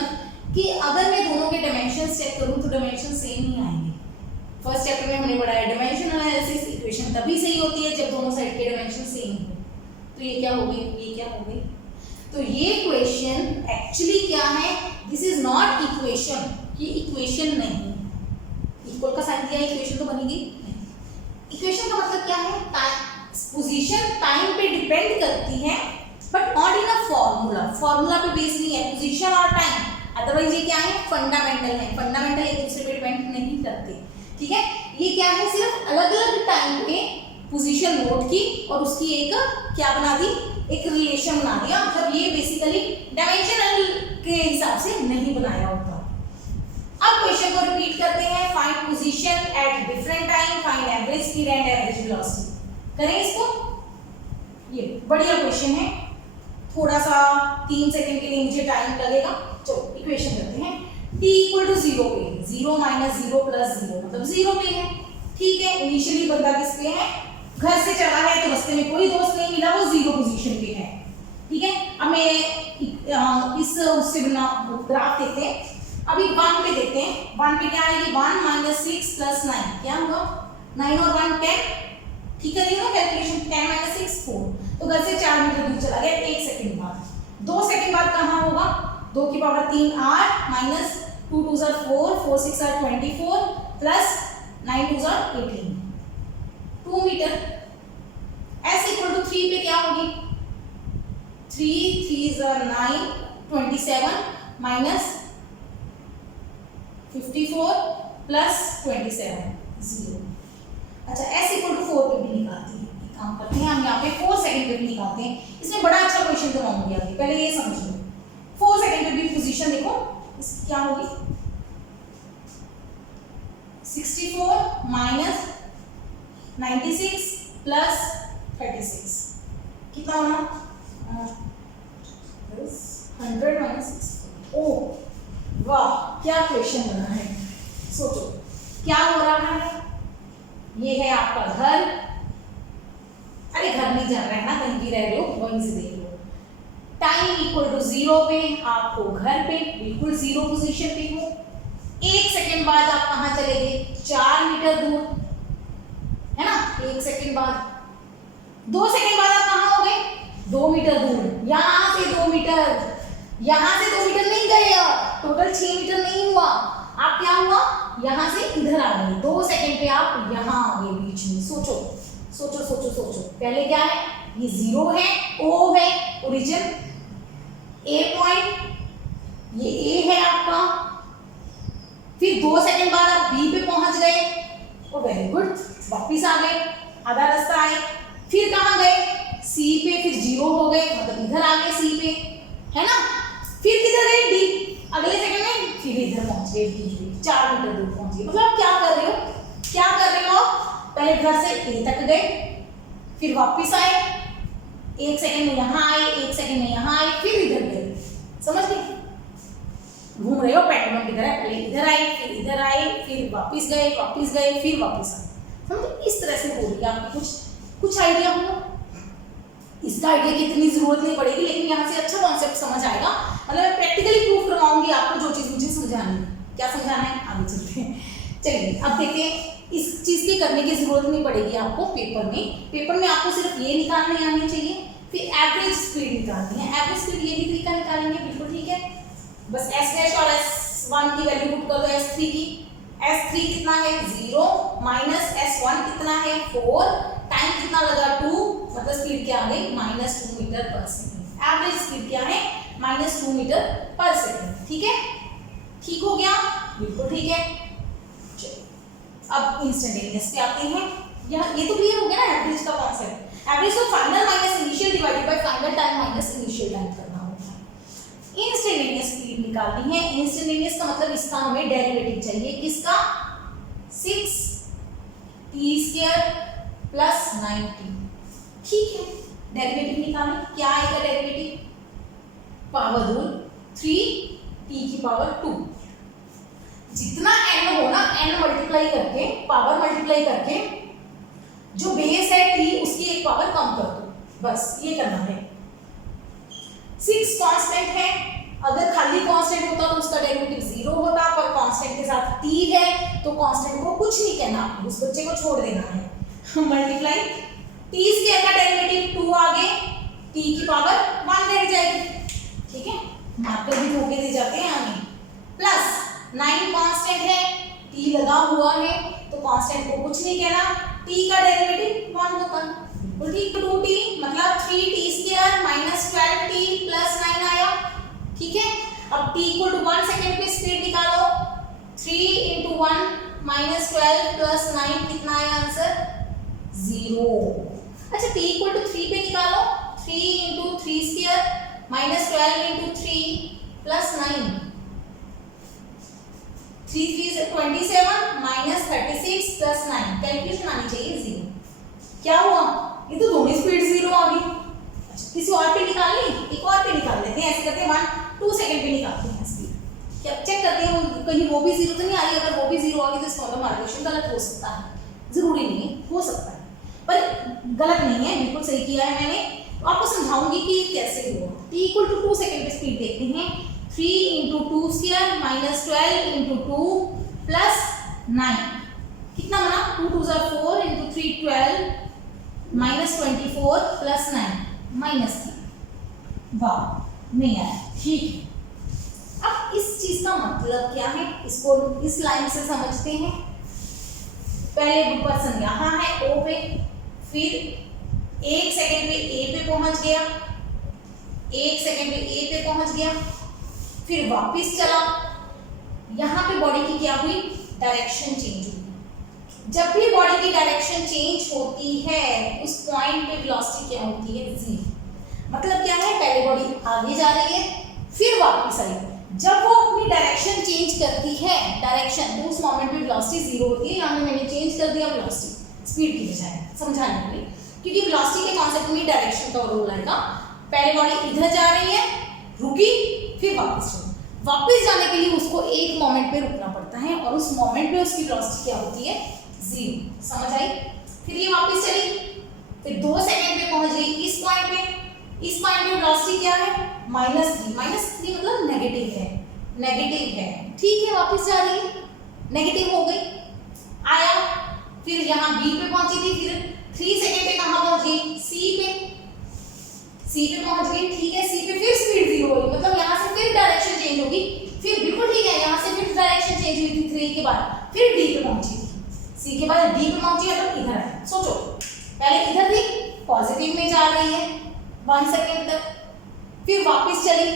कि अगर मैं दोनों के डायमेंशंस चेक करूं तो डायमेंशन सेम नहीं आएंगे। फर्स्ट चैप्टर में हमने पढ़ा है डायमेंशन एनालिसिस, इक्वेशन तभी सही होती है जब दोनों साइड के डायमेंशन सेम हो। तो ये क्या हो गई, ये क्या हो गई, तो ये क्वेश्चन एक्चुअली क्या है, दिस इज नॉट इक्वेशन, ये इक्वेशन नहीं। इक्वल का साइन दिया, इक्वेशन तो बनेगी नहीं। इक्वेशन का मतलब क्या है, पोजीशन टाइम पे डिपेंड करती है but not in a formula, formula पे बेस नहीं है पोजीशन और टाइम। अदरवाइज ये क्या है, फंडामेंटल है, फंडामेंटल एक दूसरे पे डिपेंड नहीं करते, ठीक है। ये क्या है, सिर्फ अलग अलग टाइम पे पोजीशन नोट की और उसकी एक क्या बना दी, एक रिलेशन बना दिया। मतलब ये बेसिकली डायमेंशनल के हिसाब से नहीं बनाया होता। अब क्वेश्चन को रिपीट करते हैं, find position at different time, find average speed and average velocity. करें इसको, ये बढ़िया क्वेश्चन है, थोड़ा सा 3 सेकंड के लिए मुझे टाइम लगेगा। चलो इक्वेशन करते हैं, t = 0 पे, 0 - 0 + 0 मतलब 0 पे है, ठीक है। इनिशियली बंदा किस पे है, घर से चला है तो रास्ते में कोई दोस्त नहीं मिला, वो 0 पोजीशन पे है, ठीक है। अब मैं इस उससे बना ग्राफ देते हैं, अभी 1 पे देखते हैं। 1 पे क्या आएगी, 1 - 6 + 9 क्या हुआ, 9 और 1 10, ठीक है ना कैलकुलेशन, 10 - 6 4। तो घर से 4 मीटर दूर चला गया, 1 सेकंड बाद। 2 सेकंड बाद कहाँ होगा, 2 की power 3 8 minus 2 2 4 4 6 24 plus 9 2 18, 2 metre. s = 3 पे क्या होगी, 3 3 9 27 माइनस 54 प्लस 27 0। अच्छा s = 4 पे भी निकालते हैं, काम करते हैं हम यहाँ पे 4 सेकंड पे भी निकालते हैं। इसमें बड़ा अच्छा क्वेश्चन बनाऊंगी अभी, पहले ये समझ लो। 4 सेकंड पे भी पोजीशन देखो, इसकी क्या होगी, 64 माइनस 96 प्लस 36 कितना होना, 100 माइनस 6। ओह वाह क्या क्वेश्चन बना है, सोचो क्या हो रहा है। ये है आपका घर, अरे घर नहीं जा रहा है ना, कहीं भी रह रहे हो वहीं से देख लो। टाइम = 0 पे, आपको घर पे बिल्कुल 0 पोजीशन पे हो। 1 सेकंड बाद आप कहाँ चले गए, 4 मीटर दूर, है ना। 1 सेकंड बाद, 2 सेकंड बाद आप कहाँ हो गए, 2 मीटर दूर। यहाँ से यहाँ से 2 मीटर नहीं गए, टोटल 6 मीटर नहीं हुआ। आप क्या हुआ, यहाँ से इधर आ गए, 2 सेकंड पे आप यहाँ आ गए बीच में। सोचो सोचो सोचो सोचो, पहले क्या है, ये 0 है, O है ओरिजिन, A पॉइंट, ये A है आपका, फिर 2 सेकंड बाद आप B पे पहुंच गए, ओ वेरी गुड, वापिस आ गए, आधा रास्ता आए, फिर कहाँ गए, C पे, फिर 0 हो गए, मतलब इधर आ गए C पे, है ना, फिर किधर गए D, अगले सेकंड में फिर इधर पहुंच गए D पे, 4 मीटर दूर पहुंच गए। मतलब आप क्या कर रहे हो, क्या कर रहे हो, पहले घर से A तक गए, फिर वापिस आए, 1 सेकंड में यहाँ आए, 1 सेकंड में यहाँ आए, फिर इधर गए, समझ गए, घूम रहे हो पेंडुलम की तरह, पहले इधर आए, फिर इधर आए, फिर वापिस गए, फिर वापिस आए। समझ, इस तरह से हो रही है आपको कुछ आइडिया होगा। इसका आइडिया की इतनी जरूरत नहीं पड़ेगी, लेकिन यहाँ से अच्छा कॉन्सेप्ट समझ आएगा। मतलब मैं प्रैक्टिकली प्रूव करवाऊंगी आपको जो चीज मुझे समझानी है। क्या समझाना है, आगे चलते हैं। चलिए अब देखते हैं, इस चीज की करने की जरूरत नहीं पड़ेगी आपको पेपर में आपको सिर्फ ये निकालने आनी चाहिए, फिर एवरेज स्पीड निकालनी है। एवरेज स्पीड ये भी तरीका निकालेंगे, बिल्कुल ठीक है। बस S' और S1 की वैल्यू पुट कर दो, S3 की। S3 कितना है 0 माइनस S1 कितना है 4, टाइम कितना लगा 2, मतलब स्पीड क्या आ गई -2 मीटर पर सेकंड। एवरेज स्पीड क्या है -2 मीटर पर सेकंड, ठीक है, ठीक हो गया, बिल्कुल ठीक है। अब इंस्टेंटेनियस पे आते हैं। ये तो क्लियर हो गया ना एवरेज का कॉन्सेप्ट। एवरेज को final minus initial divided by final time minus initial time करना होता है। इंस्टेंटेनियस स्पीड निकालनी है। इंस्टेंटेनियस का मतलब इसका हमें डेरिवेटिव चाहिए, किसका, 6t² प्लस 9t, ठीक है। डेरिवेटिव निकालें, क्या आएगा डेरिवेटिव, पावर रूल 3t की पावर 2, जितना n हो ना, n मल्टीप्लाई करके, पावर मल्टीप्लाई करके, जो बेस है t उसकी एक पावर कम कर दो, बस ये करना है। 6 कांस्टेंट है, अगर खाली कांस्टेंट होता तो उसका डेरिवेटिव 0 होता, पर कांस्टेंट के साथ t है तो कांस्टेंट को कुछ नहीं कहना, उस बच्चे को छोड़ देना है। मल्टीप्लाई t² का डेरिवेटिव 2 आगे, t की पावर 1 रह जाएगी, ठीक है, मार्कर भी धोखे दे जाते हैं आगे, प्लस 9 कांस्टेंट है, t लगा हुआ है तो कांस्टेंट को कुछ नहीं कहना, t का डेरिवेटिव 1 होता है, बिल्कुल ठीक। 2t मतलब 3t² माइनस 12t प्लस 9 आया, ठीक है। अब t इक्वल टू 1 सेकंड पे स्पीड निकालो, 3 × 1 माइनस 12 प्लस 9 कितना आया आंसर 0। अच्छा t इक्वल टू 3 पे निकालो, 3 × 3² माइनस 12 × 3 प्लस 9, 3 3 से 27 माइनस 36 प्लस 9, कैलकुलेशन आनी चाहिए 0। क्या हुआ, ये तो दोनों स्पीड 0 आ गई। अच्छा किसी और पे निकालनी, एक और पे निकाल लेते हैं, ऐसे करते हैं 1-2 सेकंड पे निकालते हैं स्पीड, क्या चेक करते हैं कहीं वो भी 0 तो नहीं आ रही। अगर वो भी 0 आ गई तो इसका मतलब हमारा क्वेश्चन गलत हो सकता है, जरूरी नहीं है, हो सकता है, पर गलत नहीं है, बिल्कुल सही किया है मैंने। तो आपको समझाऊंगी कि कैसे हुआ। t इक्वल टू 2 सेकंड पे स्पीड देखते हैं, 3 × 2² माइनस 12 × 2 प्लस 9, कितना बना 2 2 4 × 3 12 माइनस 24 प्लस 9 माइनस 3, वाह नहीं आया, ठीक है। अब इस चीज का मतलब क्या है, इसको इस लाइन से समझते हैं। पहले पर्सन यहाँ है O पे, फिर 1 सेकंड पे A पे पहुंच गया, 1 सेकंड पे A पे पहुंच गया, फिर वापस चला, यहाँ पे बॉडी की क्या हुई, डायरेक्शन चेंज हुई। जब भी बॉडी की डायरेक्शन चेंज होती है उस पॉइंट पे वेलोसिटी क्या होती है 0। मतलब क्या है, पहले बॉडी आगे जा रही है फिर वापस आई, जब वो अपनी डायरेक्शन चेंज करती है डायरेक्शन, तो उस मोमेंट पे वेलोसिटी 0 होती है। यहाँ पे मैंने चेंज कर दिया वेलोसिटी स्पीड की बजाय, समझाने के लिए, क्योंकि वेलोसिटी के कॉन्सेप्ट में डायरेक्शन का रोल आएगा। पहले बॉडी इधर जा रही है, रुकी, फिर वापस चली, वापस जाने के लिए उसको एक मोमेंट पे रुकना पड़ता है और उस मोमेंट पे उसकी वेलोसिटी क्या होती है 0, समझ आई। फिर ये वापस चली, फिर 2 सेकंड पे पहुंच गई इस पॉइंट पे, इस पॉइंट पे वेलोसिटी क्या है -3, -3 मतलब नेगेटिव है, ठीक है, वापस जा रही है, नेगेटिव हो गई, आया, फिर यहाँ B पे पहुंची थी, फिर 3 सेकंड पे कहाँ पहुंच गई C पे पहुंच गई, ठीक है। C पे फिर स्पीड 0 हुई, मतलब यहाँ से पहले इधर थी, पॉजिटिव में जा रही है 1 सेकेंड तक, फिर वापस चली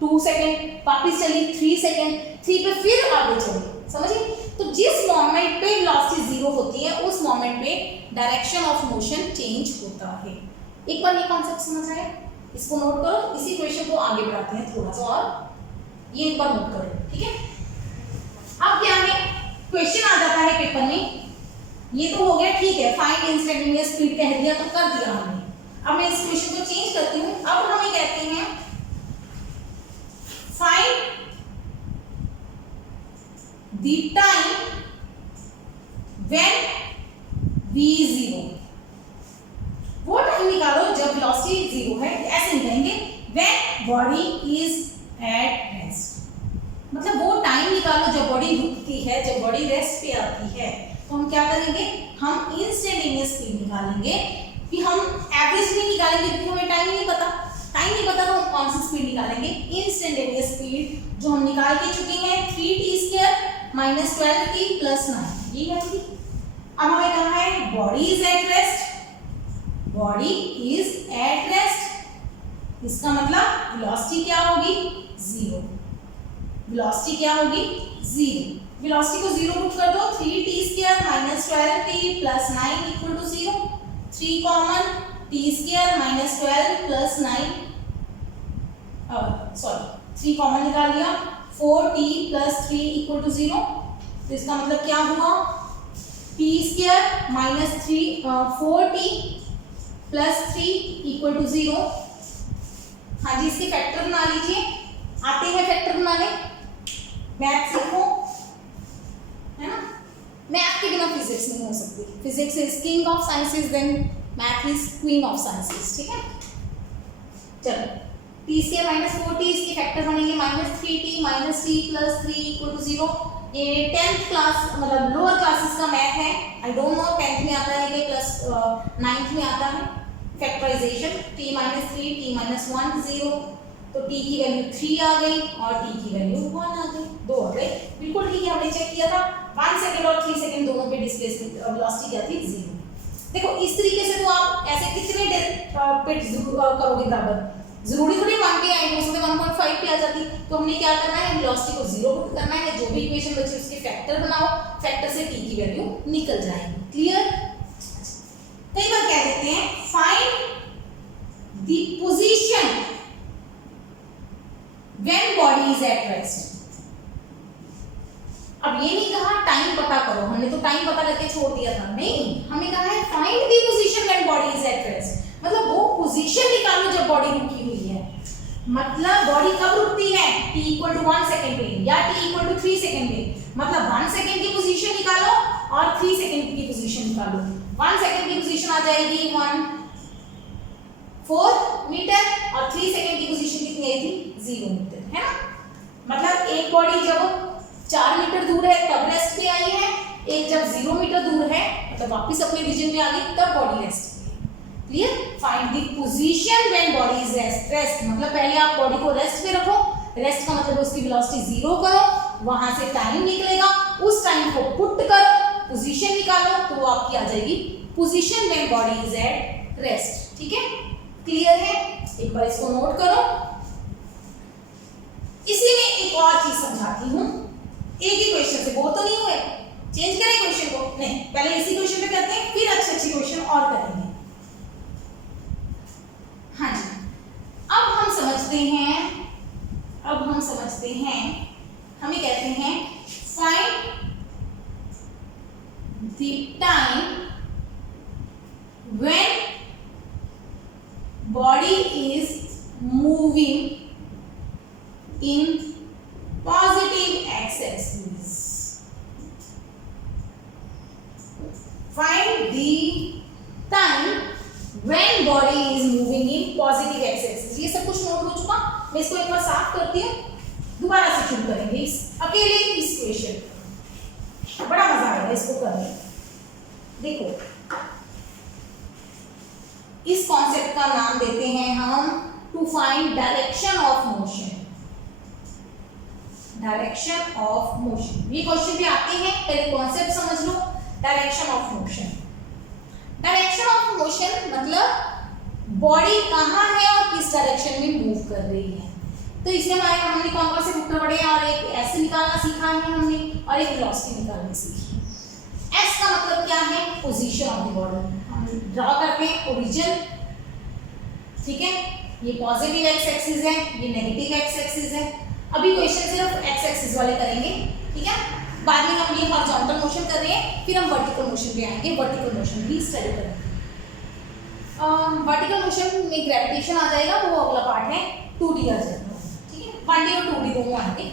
2 सेकेंड, वापस चली 3 सेकेंड, 3 पे फिर आगे चली। समझिए, तो जिस मोमेंट पे वेलोसिटी जीरो होती है उस मोमेंट पे डायरेक्शन ऑफ मोशन चेंज होता है। एक बार ये कॉन्सेप्ट समझ आया, इसको नोट करो। इसी क्वेश्चन को आगे बढ़ाते हैं थोड़ा सा, और ये एक बार नोट करो, ठीक है। अब क्या है, क्वेश्चन आ जाता है पेपर में, ये तो हो गया, ठीक है, फाइंड इंस्टेंटेनियस स्पीड कह दिया तो कर दिया हमने। अब मैं इस क्वेश्चन को चेंज करती हूँ, अब हमें कहते हैं find the time when v is 0। वो टाइम निकालो जब वेलोसिटी 0 है, ऐसे निकालेंगे when body is at rest. मतलब वो टाइम निकालो जब बॉडी रुकती है, जब बॉडी रेस्ट पे आती है। तो हम क्या करेंगे, हम इंस्टेंटेनियस स्पीड निकालेंगे, कि हम एवरेज नहीं निकालेंगे क्योंकि हमें टाइम नहीं पता। टाइम नहीं पता तो हम कौन सी स्पीड निकालेंगे, इंस्टेंटेनियस स्पीड जो हम निकाल के चुके हैं 3t² - 12t + 9, ये है। अब हमें कहा है body is at rest, body is at rest, इसका मतलब वेलोसिटी क्या होगी, 0। वेलोसिटी क्या होगी, 0। वेलोसिटी को 0 पुट कर दो, 3t² - 12t + 9 = 0। 3 common, t² - 12 + 9, sorry 3 common निकाल लिया, 4t + 3 = 0। तो इसका मतलब क्या हुआ, t² - 4t + 3 = 0। हाँ जी, इसके फैक्टर बना लीजिए, आते हैं फैक्टर बनाने, मैथ सीखो, है ना। मैथ के बिना फिजिक्स नहीं हो सकती। Physics is king of sciences, then math is queen of sciences, ठीक है। चलो, t² - 4t इसके फैक्टर बनेंगे, -3t - t + 3 = 0। ये 10th क्लास मतलब लोअर क्लासेस का मैथ है, आई डोंट नो 10th में आता है कि प्लस 9th में आता है फैक्टराइजेशन। t - 3 t - 1 0, तो t की वैल्यू 3 आ गई और t की वैल्यू 1 आ गई, 2 आ गई। बिल्कुल ठीक है, हमने चेक किया था 1 सेकंड और 3 सेकंड दोनों पे डिस्प्लेसमेंट वेलोसिटी क्या थी, 0। देखो इस तरीके से तो आप ऐसे कितने पे करोगे बराबर, जरूरी थोड़ी 1 पे आएंगे, हो सकता है 1.5 पे आ जाती। तो हमने क्या करना है, वेलोसिटी को 0 पुट करना है, जो भी इक्वेशन बची उसके फैक्टर बनाओ, फैक्टर से t की वैल्यू निकल जाएगी। क्लियर। कई बार कह देते हैं find the position when body is at rest. अब ये नहीं कहा टाइम पता करो, हमने तो टाइम पता करके छोड़ दिया था, नहीं, हमें कहा है find the position when body is at rest. मतलब वो पोजीशन निकालो जब बॉडी रुकी हुई है। मतलब बॉडी कब रुकती है, t = 1 सेकंड पे या t = 3 सेकंड पे। मतलब 1 सेकंड की पोजीशन निकालो और 3 सेकंड की पोजीशन निकालो। 1 सेकंड की पोजीशन आ जाएगी 4 मीटर और 3 सेकंड की पोजीशन कितनी आई थी, 0 मीटर, है ना। मतलब एक बॉडी जब 4 मीटर दूर है तब रेस्ट पे आई है, एक जब 0 मीटर दूर है मतलब वापस अपने रीजन में आ गई तब बॉडी रेस्ट पे। Clear. Find the position when body is rest, मतलब पहले आप बॉडी को रेस्ट पे रखो, रेस्ट का मतलब उसकी वेलोसिटी 0 करो, वहां से टाइम निकलेगा, उस टाइम को पुट करो, पोजीशन निकालो, तो वो आपकी आ जाएगी position when body is at rest. ठीक है, क्लियर है। एक बार इसको नोट करो। इसी में एक और चीज समझाती हूं, एक ही क्वेश्चन से बोर तो नहीं हुए, चेंज करें क्वेश्चन को, नहीं, पहले इसी क्वेश्चन पे करते हैं, फिर अच्छे क्वेश्चन और करेंगे। हाँ जी, अब हम समझते हैं, हमें कहते हैं find the time when body is moving in positive x-axis. Find the time when body is moving in positive x-axis. ये सब कुछ नोट हो चुका, मैं इसको एक बार साफ करती हूँ, दोबारा से शुरू करेंगे इस अकेले इस क्वेश्चन, बड़ा मजा आएगा इसको करने। देखो, इस कॉन्सेप्ट का नाम देते हैं हम to find direction of motion. Direction of motion, ये क्वेश्चन भी आते हैं, पहले कॉन्सेप्ट समझ लो। Direction of motion, direction of motion मतलब बॉडी कहाँ है और किस डायरेक्शन में मूव कर रही है। तो इसमें हमने कौन कौन से सूत्र पढ़े और एक एस निकालना सीखा है हमने और एक वेलोसिटी निकालनी सीखी। एस का मतलब क्या है, पोजीशन ऑफ द बॉडी। हम ड्रॉ करते हैं ओरिजिन, ठीक है, ये पॉजिटिव एक्स एक्सिस है, ये नेगेटिव एक्स एक्सिस है। अभी क्वेश्चन सिर्फ एक्स एक्सिस वाले करेंगे, ठीक है। बाद में हम ये हॉरिजॉन्टल मोशन कर रहे हैं, फिर हम वर्टिकल मोशन पे आएंगे, वर्टिकल मोशन भी स्टडी करेंगे। वर्टिकल मोशन में ग्रेविटेशन आ जाएगा, तो वो अगला पार्ट है 2D आ जाएगा, ठीक है। 1D और 2D दोनों आएंगे।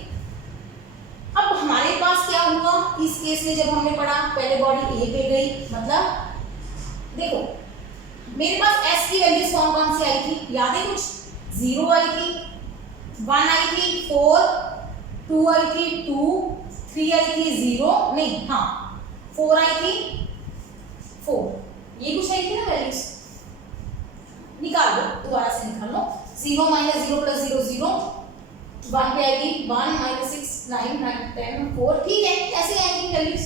अब हमारे पास क्या हुआ इस केस में, जब हमने पढ़ा पहले बॉडी ए पे गई, मतलब देखो मेरे पास एस की वैल्यूज कौन कौन सी आई थी, याद है कुछ? 0 आई थी, 1 आई थी, 4, 2 आई थी, 2, 3 आई थी, 0 नहीं, हाँ 4 आई थी, 4, ये कुछ आई थी ना वैल्यूज। निकाल लो, दोबारा से निकाल लो। 0 माइनस 0 प्लस 0 0, 1 पे आएगी 1 माइनस 6 9 9 10 4, ठीक है, ऐसे आएंगी वैल्यूज।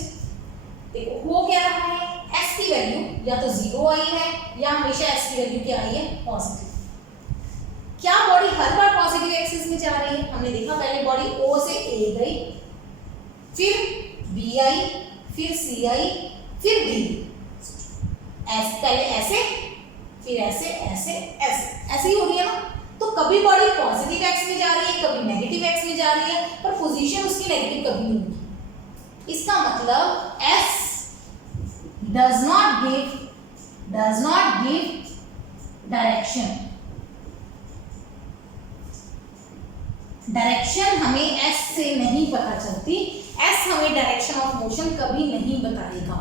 देखो हो क्या रहा है, s की वैल्यू या तो 0 आई है या हमेशा s की वैल्यू क्या आई है, पॉजिटिव। क्या बॉडी हर बार पॉजिटिव एक्सिस में जा रही है? हमने देखा पहले बॉडी O से A गई, फिर B आई, फिर C आई, फिर D, पहले ऐसे, फिर ऐसे ऐसे ऐसे ऐसे ही हो रही है ना। तो कभी बॉडी पॉजिटिव एक्स में जा रही है, कभी नेगेटिव एक्स में जा रही है, पर पोजीशन उसकी नेगेटिव कभी नहीं होगी। इसका मतलब S does not give direction. Direction हमें S से नहीं पता चलती, S हमें डायरेक्शन ऑफ मोशन कभी नहीं बताएगा।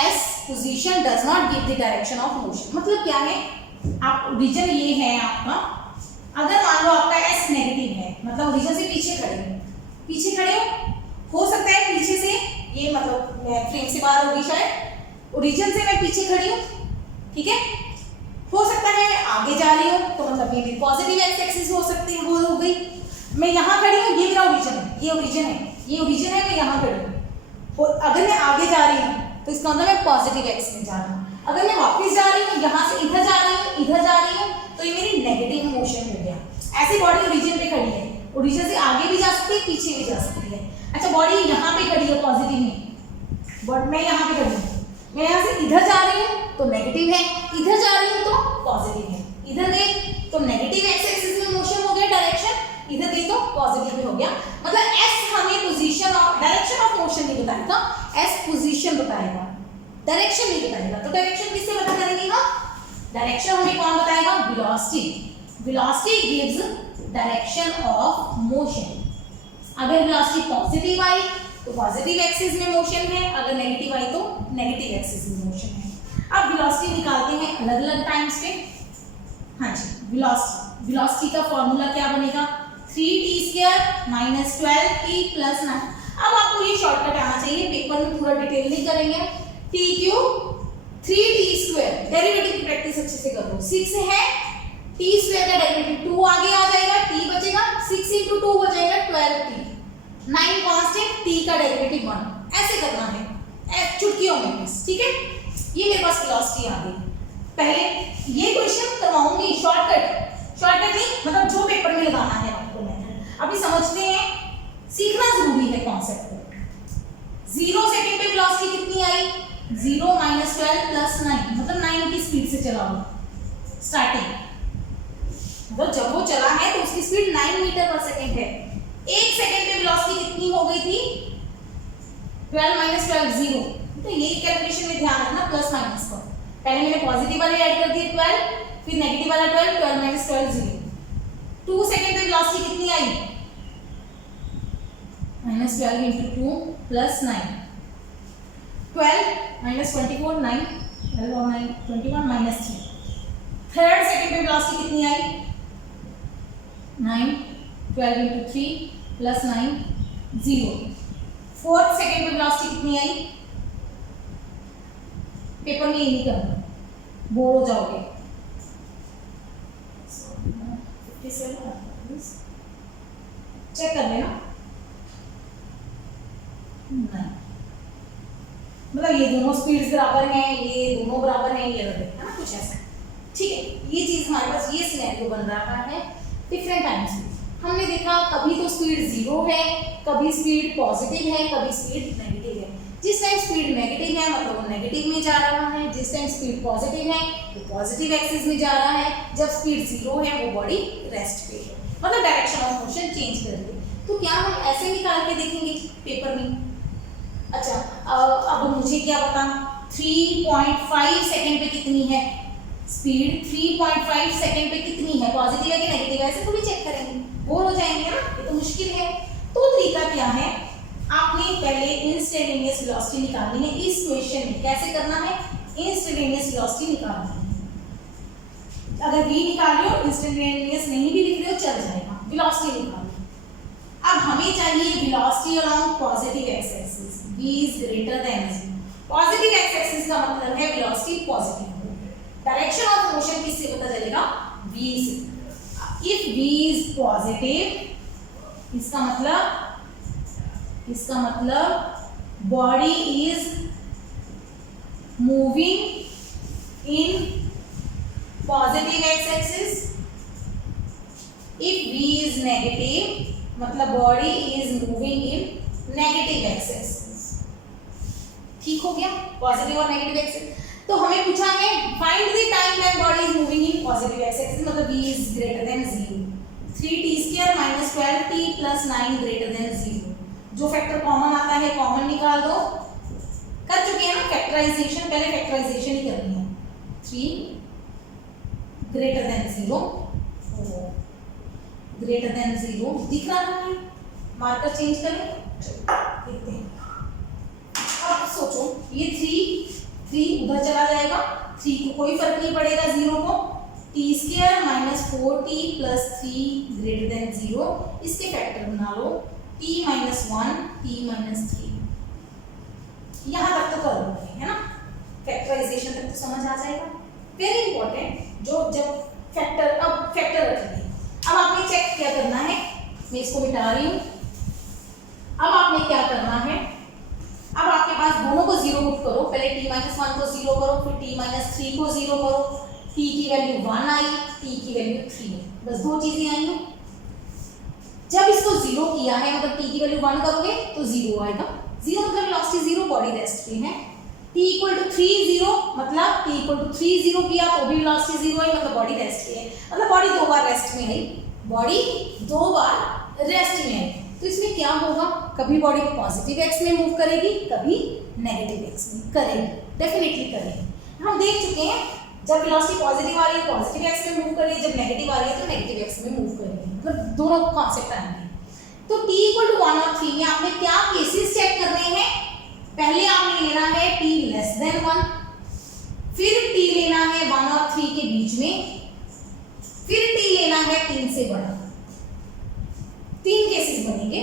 S position does not give the direction of motion. मतलब क्या है, आप ओरिजिन ये है आपका, अगर मान लो आपका S नेगेटिव है, मतलब ओरिजिन से पीछे खड़े हो सकता है पीछे से, ये मतलब मैं फ्रेम से बाहर होगी शायद, ओरिजिन से मैं पीछे खड़ी हूँ, ठीक है। हो सकता है मैं आगे जा रही हूँ, तो मतलब ये भी पॉजिटिव एक्स एक्सिस हो सकती है, हो गई। मैं यहाँ खड़ी हूँ, ये मेरा ओरिजिन है, ये ओरिजिन है, मैं यहाँ खड़ी हूँ। अगर मैं आगे जा रही हूँ तो इसका मतलब मैं पॉजिटिव एक्स में जा रही हूँ। अगर मैं वापस जा रही हूँ, यहाँ से इधर जा रही हूँ, तो ये मेरी नेगेटिव मोशन हो गया। ऐसी बॉडी ओरिजिन पे खड़ी है, ओरिजिन से आगे भी जा सकती है, पीछे भी जा सकती है। अच्छा, बॉडी यहाँ पे खड़ी है पॉजिटिव में, बट मैं यहाँ पे खड़ी हूँ, मैं यहाँ से इधर जा रही हूँ तो नेगेटिव है, इधर जा रही हूँ तो पॉजिटिव है। इधर गई तो नेगेटिव एक्स एक्सिस में मोशन हो गया डायरेक्शन, इधर गई तो पॉजिटिव में हो गया। मतलब एस हमें पोजीशन और डायरेक्शन ऑफ मोशन नहीं बताएगा, एस पोजीशन बताएगा, डायरेक्शन नहीं बताएगा। तो डायरेक्शन किससे पता करेंगे हम? डायरेक्शन हमें कौन बताएगा? Velocity. Velocity gives direction of motion. अगर वेलोसिटी पॉजिटिव आई तो पॉजिटिव एक्सिस में मोशन है, अगर नेगेटिव आई तो नेगेटिव एक्सिस में मोशन है। अब वेलोसिटी निकालते हैं अलग अलग टाइम्स पे। हाँ जी, वेलोसिटी का फॉर्मूला क्या बनेगा? 3t² - 12t + 9। अब आपको ये शॉर्टकट आना चाहिए, पेपर में पूरा डिटेल नहीं करेंगे। t³ 3t², डेरिवेटिव की प्रैक्टिस अच्छे से कर लो। 6 है, t² का डेरिवेटिव 2 आगे आ जाएगा, t बचेगा, 6 × 2 हो जाएगा 12t, 9 कांस्टेंट, t का डेरिवेटिव 1। ऐसे करना है चुटकियों में, ठीक है। ये मेरे पास वेलोसिटी आ गई। पहले ये क्वेश्चन करवाऊंगी शॉर्टकट नहीं, मतलब जो पेपर में लगाना है आपको मेथड। अभी समझते हैं, सीखना जरूरी है कॉन्सेप्ट। 0 सेकंड पे वेलोसिटी कितनी आई? 0 - 12 + 9, मतलब 9 की स्पीड से चला वो स्टार्टिंग, मतलब जब वो चला है तो उसकी स्पीड 9 मीटर पर सेकंड है। 1 सेकंड पे वेलोसिटी कितनी हो गई थी? 12 - 12 0। तो ये कैलकुलेशन में ध्यान रखना, प्लस माइनस का। पहले मैंने पॉजिटिव वाले ऐड कर दिए 12, फिर नेगेटिव वाला 12, 12 - 12 0। 2 सेकंड पे वेलोसिटी कितनी आई? -12 × 2 + 9, 12 - 24 9, 12 और 9 21 -3। थर्ड सेकंड पे वेलोसिटी कितनी आई? 9, 12 × 3 + 9 0। फोर्थ सेकंड पे वेलोसिटी कितनी आई? पेपर में ये नहीं करना, बोर हो जाओगे। 57 चेक कर लेना। नहीं, मतलब ये दोनों स्पीड्स बराबर हैं, ये दोनों बराबर हैं, ये है ना, कुछ ऐसा। ठीक है, ये चीज हमारे पास ये सिनेरियो बन रहा है डिफरेंट टाइम्स में। हमने देखा कभी तो स्पीड 0 है, कभी स्पीड पॉजिटिव है, कभी स्पीड नेगेटिव है। जिस टाइम स्पीड नेगेटिव है मतलब वो नेगेटिव में जा रहा है, जिस टाइम स्पीड पॉजिटिव है वो पॉजिटिव एक्सिस में जा रहा है, जब स्पीड 0 है वो बॉडी रेस्ट पे है, मतलब डायरेक्शन ऑफ मोशन चेंज कर रही है। तो क्या हम ऐसे निकाल के देखेंगे पेपर में? अच्छा, अब मुझे क्या पता 3.5 सेकंड पे कितनी है स्पीड, 3.5 सेकंड पे कितनी है, पॉजिटिव है कि नेगेटिव है, ऐसे थोड़ी चेक करेंगे, बोर हो जाएंगे ना, ये तो मुश्किल है। तो तरीका क्या है, आपने पहले इंस्टेंटेनियस वेलोसिटी निकालनी है। इस क्वेश्चन में कैसे करना है, इंस्टेंटेनियस वेलोसिटी निकालनी है। अगर v निकाल रहे हो, इंस्टेंटेनियस नहीं भी लिख रहे हो चल जाएगा, वेलोसिटी निकालो। अब हमें चाहिए velocity along positive x axis, v is greater then 0। Positive x axis का मतलब है वेलोसिटी पॉजिटिव हो, डायरेक्शन ऑफ मोशन किससे पता चलेगा, v से। इफ v इज पॉजिटिव, इसका मतलब body is moving in positive x axis. If v is negative मतलब body is moving in negative x axis. ठीक हो गया, पॉजिटिव और नेगेटिव एक्सिस। तो हमें पूछा है find the time when body is moving in positive x axis, मतलब v is greater then 0। 3t² - 12t + 9 greater than 0। जो फैक्टर कॉमन आता है कॉमन निकाल दो। कर चुके हैं ना फैक्टराइजेशन, पहले फैक्टराइजेशन ही करनी है। 3 ग्रेटर देन 0, ग्रेटर देन 0 दिख रहा है, मार्कर चेंज करें, देखते हैं। अब सोचो ये 3 उधर चला जाएगा, 3 को कोई फर्क नहीं पड़ेगा 0 को। t² - 4t + 3 ग्रेटर देन 0, इसके फैक्टर बना लो t - 1 t - 3। यहाँ तक तो कर लोगे है ना, फैक्टराइजेशन तक तो समझ आ जाएगा। वेरी इंपॉर्टेंट, जो जब फैक्टर, अब फैक्टर रखिए। अब आपने चेक क्या करना है, मैं इसको मिटा रही हूँ। अब आपने क्या करना है, अब आपके पास दोनों को 0 पुट करो, पहले t - 1 को 0 करो, फिर t - 3 को 0 करो। t की वैल्यू 1 आई, t की वैल्यू 3 आई, बस दो चीजें आई हैं। जब इसको 0 किया है मतलब t की वैल्यू 1 करोगे तो 0 आएगा। 0 मतलब वेलोसिटी 0, बॉडी रेस्ट पे है। t = 3 0 मतलब t = 3 0 किया तो भी वेलोसिटी 0 आई, मतलब बॉडी रेस्ट पे है, मतलब बॉडी 2 बार रेस्ट में आई, बॉडी 2 बार रेस्ट में आई। तो इसमें क्या होगा, कभी बॉडी पॉजिटिव एक्स में मूव करेगी, कभी नेगेटिव एक्स में करेगी, डेफिनेटली करेगी। हम देख चुके हैं जब वेलोसिटी पॉजिटिव आ रही है पॉजिटिव एक्स में मूव कर रही है, जब नेगेटिव आ रही है तो नेगेटिव एक्स में मूव करेगी, मतलब दोनों कॉन्सेप्ट आएंगे। तो t = 1 और 3 में आपने क्या केसेस चेक करने हैं, पहले आपने लेना है t < 1, फिर t लेना है 1 और 3 के बीच में, फिर t लेना है 3 से बड़ा। 3 केसेस बनेंगे,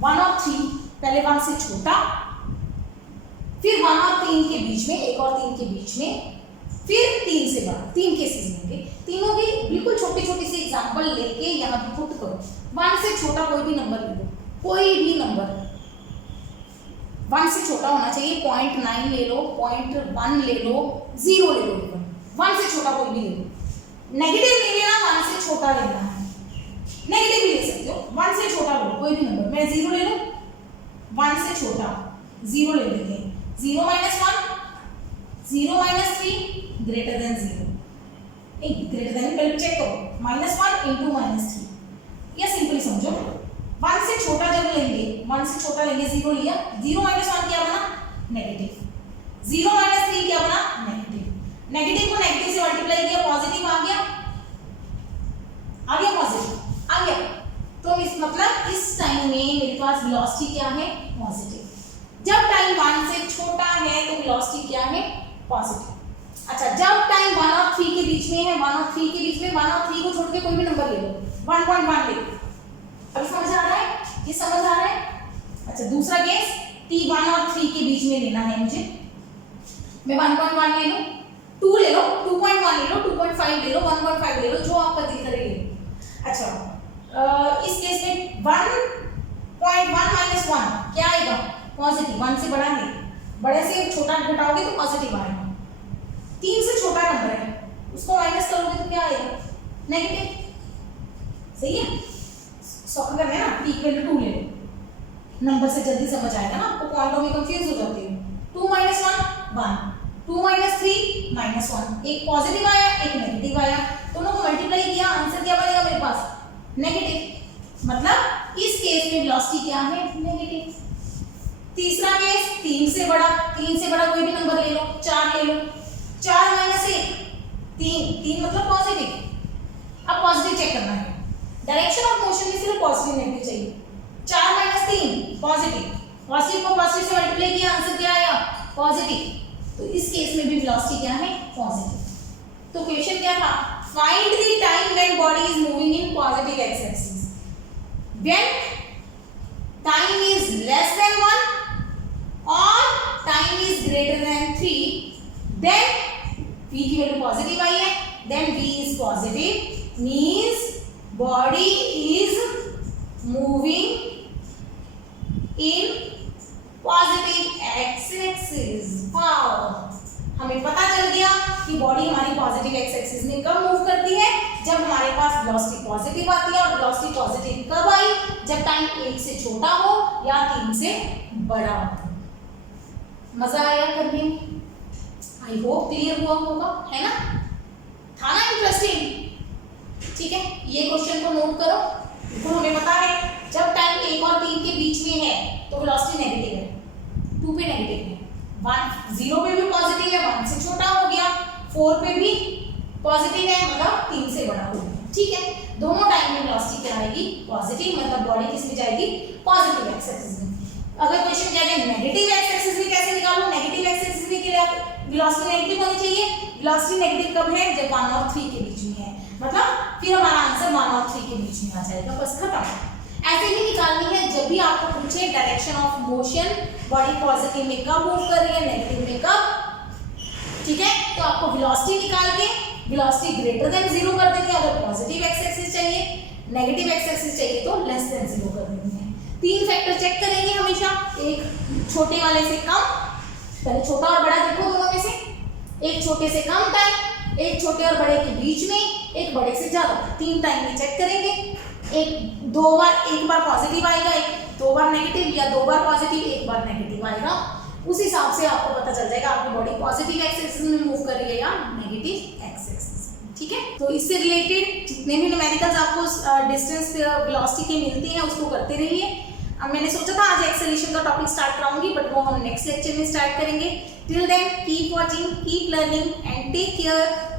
1 और 3, पहले 1 से छोटा, फिर 1 और 3 के बीच में, 1 और 3 के बीच में, फिर 3 से बड़ा। 3 केसेस होंगे, तीनों की बिल्कुल छोटे छोटे से एग्जांपल लेके यहाँ पे पुट करो। 1 से छोटा कोई भी नंबर ले लो, कोई भी नंबर 1 से छोटा होना चाहिए, 0.9 ले लो, 0.1 ले लो, 0 ले लो, 1 से छोटा कोई भी ले लो। नेगेटिव नहीं लेना, 1 से छोटा लेना है, नेगेटिव भी ले सकते हो, 1 से छोटा लो कोई भी नंबर। मैं 0 ले लूं, 1 से छोटा 0 ले लेते हैं। 0 - 1, 0 - 3 ग्रेटर देन 0, एक ग्रेटर देन पहले चेक करो, -1 × -3, या सिंपली समझो 1 से छोटा जब लेंगे, 1 से छोटा लेंगे, 0 लिया, 0 - 1 क्या बना, नेगेटिव, 0 - 3 क्या बना, नेगेटिव, नेगेटिव को नेगेटिव से मल्टीप्लाई किया, पॉजिटिव आ गया, पॉजिटिव आ गया। तो इस मतलब इस टाइम में मेरे पास वेलोसिटी क्या है, पॉजिटिव। जब टाइम 1 से छोटा है तो वेलोसिटी क्या है, पॉजिटिव। अच्छा, जब टाइम 1 और 3 के बीच में है, 1 और 3 के बीच में, 1 और 3 को छोड़ के कोई भी नंबर ले लो, 1.1 ले लो। अभी समझ आ रहा है, ये समझ आ रहा है। अच्छा, दूसरा केस, t 1 और 3 के बीच में लेना है मुझे, मैं 1.1 ले लो, 2 ले लो, 2.1 ले लो, 2.5 ले लो, 1.5 ले लो, जो आपका दिल करे ले लो। अच्छा, इस केस में 1.1 - 1 क्या आएगा, पॉजिटिव। 1 से बड़ा है, बड़े से छोटा घटाओगे तो पॉजिटिव आएगा। 3 से छोटा नंबर नेगेटिव, सही है। सॉल्व करना है ना, t इक्वल टू 2 ले लो, नंबर से जल्दी समझ आएगा ना, आपको पॉइंटों में कंफ्यूज हो जाती है। 2 माइनस 1 1, 2 माइनस 3 माइनस 1, एक पॉजिटिव आया एक नेगेटिव आया, दोनों को मल्टीप्लाई किया, आंसर क्या बनेगा मेरे पास नेगेटिव, मतलब इस केस में वेलोसिटी क्या है नेगेटिव। तीसरा केस 3 से बड़ा, 3 से बड़ा कोई भी नंबर ले लो, 4 ले लो, 4 माइनस 1 3, 3 मतलब पॉजिटिव। अब पॉजिटिव चेक करना है, डायरेक्शन ऑफ मोशन में सिर्फ पॉजिटिव नेगेटिव चाहिए। 4 माइनस 3 पॉजिटिव, पॉजिटिव को पॉजिटिव से मल्टीप्लाई किया, आंसर क्या आया पॉजिटिव, तो इस केस में भी वेलोसिटी क्या है पॉजिटिव। तो क्वेश्चन क्या था, find the time when body is moving in positive x axis, when time is less than 1 और time is greater than 3, then v की वैल्यू पॉजिटिव आई है, then v is positive, means body is moving in positive x axis। Wow, हमें पता चल गया कि body हमारी पॉजिटिव एक्स एक्सिस में कब मूव करती है, जब हमारे पास वेलोसिटी पॉजिटिव आती है। और वेलोसिटी पॉजिटिव कब आई, जब टाइम 1 से छोटा हो या 3 से बड़ा हो। मजा आया करने में, आई होप क्लियर हुआ होगा, है ना, था ना इंटरेस्टिंग। ठीक है, ये क्वेश्चन को नोट करो। बिल्कुल हमें पता है जब टाइम 1 और 3 के बीच में है तो वेलोसिटी नेगेटिव है, 2 पे नेगेटिव है, 1 0 पे भी पॉजिटिव है, 1 से छोटा हो गया, 4 पे भी पॉजिटिव है, मतलब 3 से बड़ा हो गया। ठीक है, दोनों टाइम में वेलोसिटी क्या आएगी पॉजिटिव, मतलब बॉडी किस में जाएगी पॉजिटिव एक्स एक्सिस में। अगर क्वेश्चन क्या है नेगेटिव एक्स एक्सिस में कैसे निकालो, नेगेटिव एक्स एक्सिस में क्या वेलोसिटी नेगेटिव होनी चाहिए। वेलोसिटी नेगेटिव कब है, जब 1 और 3 के बीच में है, मतलब फिर हमारा आंसर 1 और 3 के बीच में आ जाएगा, बस खत्म। ऐसे ही निकालनी है जब भी आपको पूछे direction of motion, body positive में कब मूव कर रही है, नेगेटिव में कब। ठीक है, तो आपको वेलोसिटी निकाल के वेलोसिटी ग्रेटर देन 0 कर देनी है अगर पॉजिटिव एक्स एक्सिस चाहिए, नेगेटिव एक्स एक्सिस चाहिए तो लेस देन 0 कर देनी है। 3 फैक्टर चेक करेंगे हमेशा, एक छोटे वाले से कम, पहले छोटा और बड़ा देखो दोनों में से, एक छोटे से कम टाइम, एक छोटे और बड़े के बीच में, एक बड़े से ज्यादा। 3 टाइम में चेक करेंगे, एक बार पॉजिटिव आएगा, एक 2 बार नेगेटिव, या 2 बार पॉजिटिव 1 बार नेगेटिव आएगा। उस हिसाब से आपको पता चल जाएगा आपकी बॉडी पॉजिटिव एक्स एक्सिस में मूव कर रही है या नेगेटिव एक्स एक्सिस में। ठीक है, तो इससे रिलेटेड जितने भी न्यूमेरिकल्स आपको डिस्टेंस वेलोसिटी के मिलते हैं उसको करते रहिए। अब मैंने सोचा था आज एक्सेलरेशन का टॉपिक स्टार्ट कराऊंगी, बट वो हम नेक्स्ट लेक्चर में स्टार्ट करेंगे। Till then keep watching, keep learning and take care.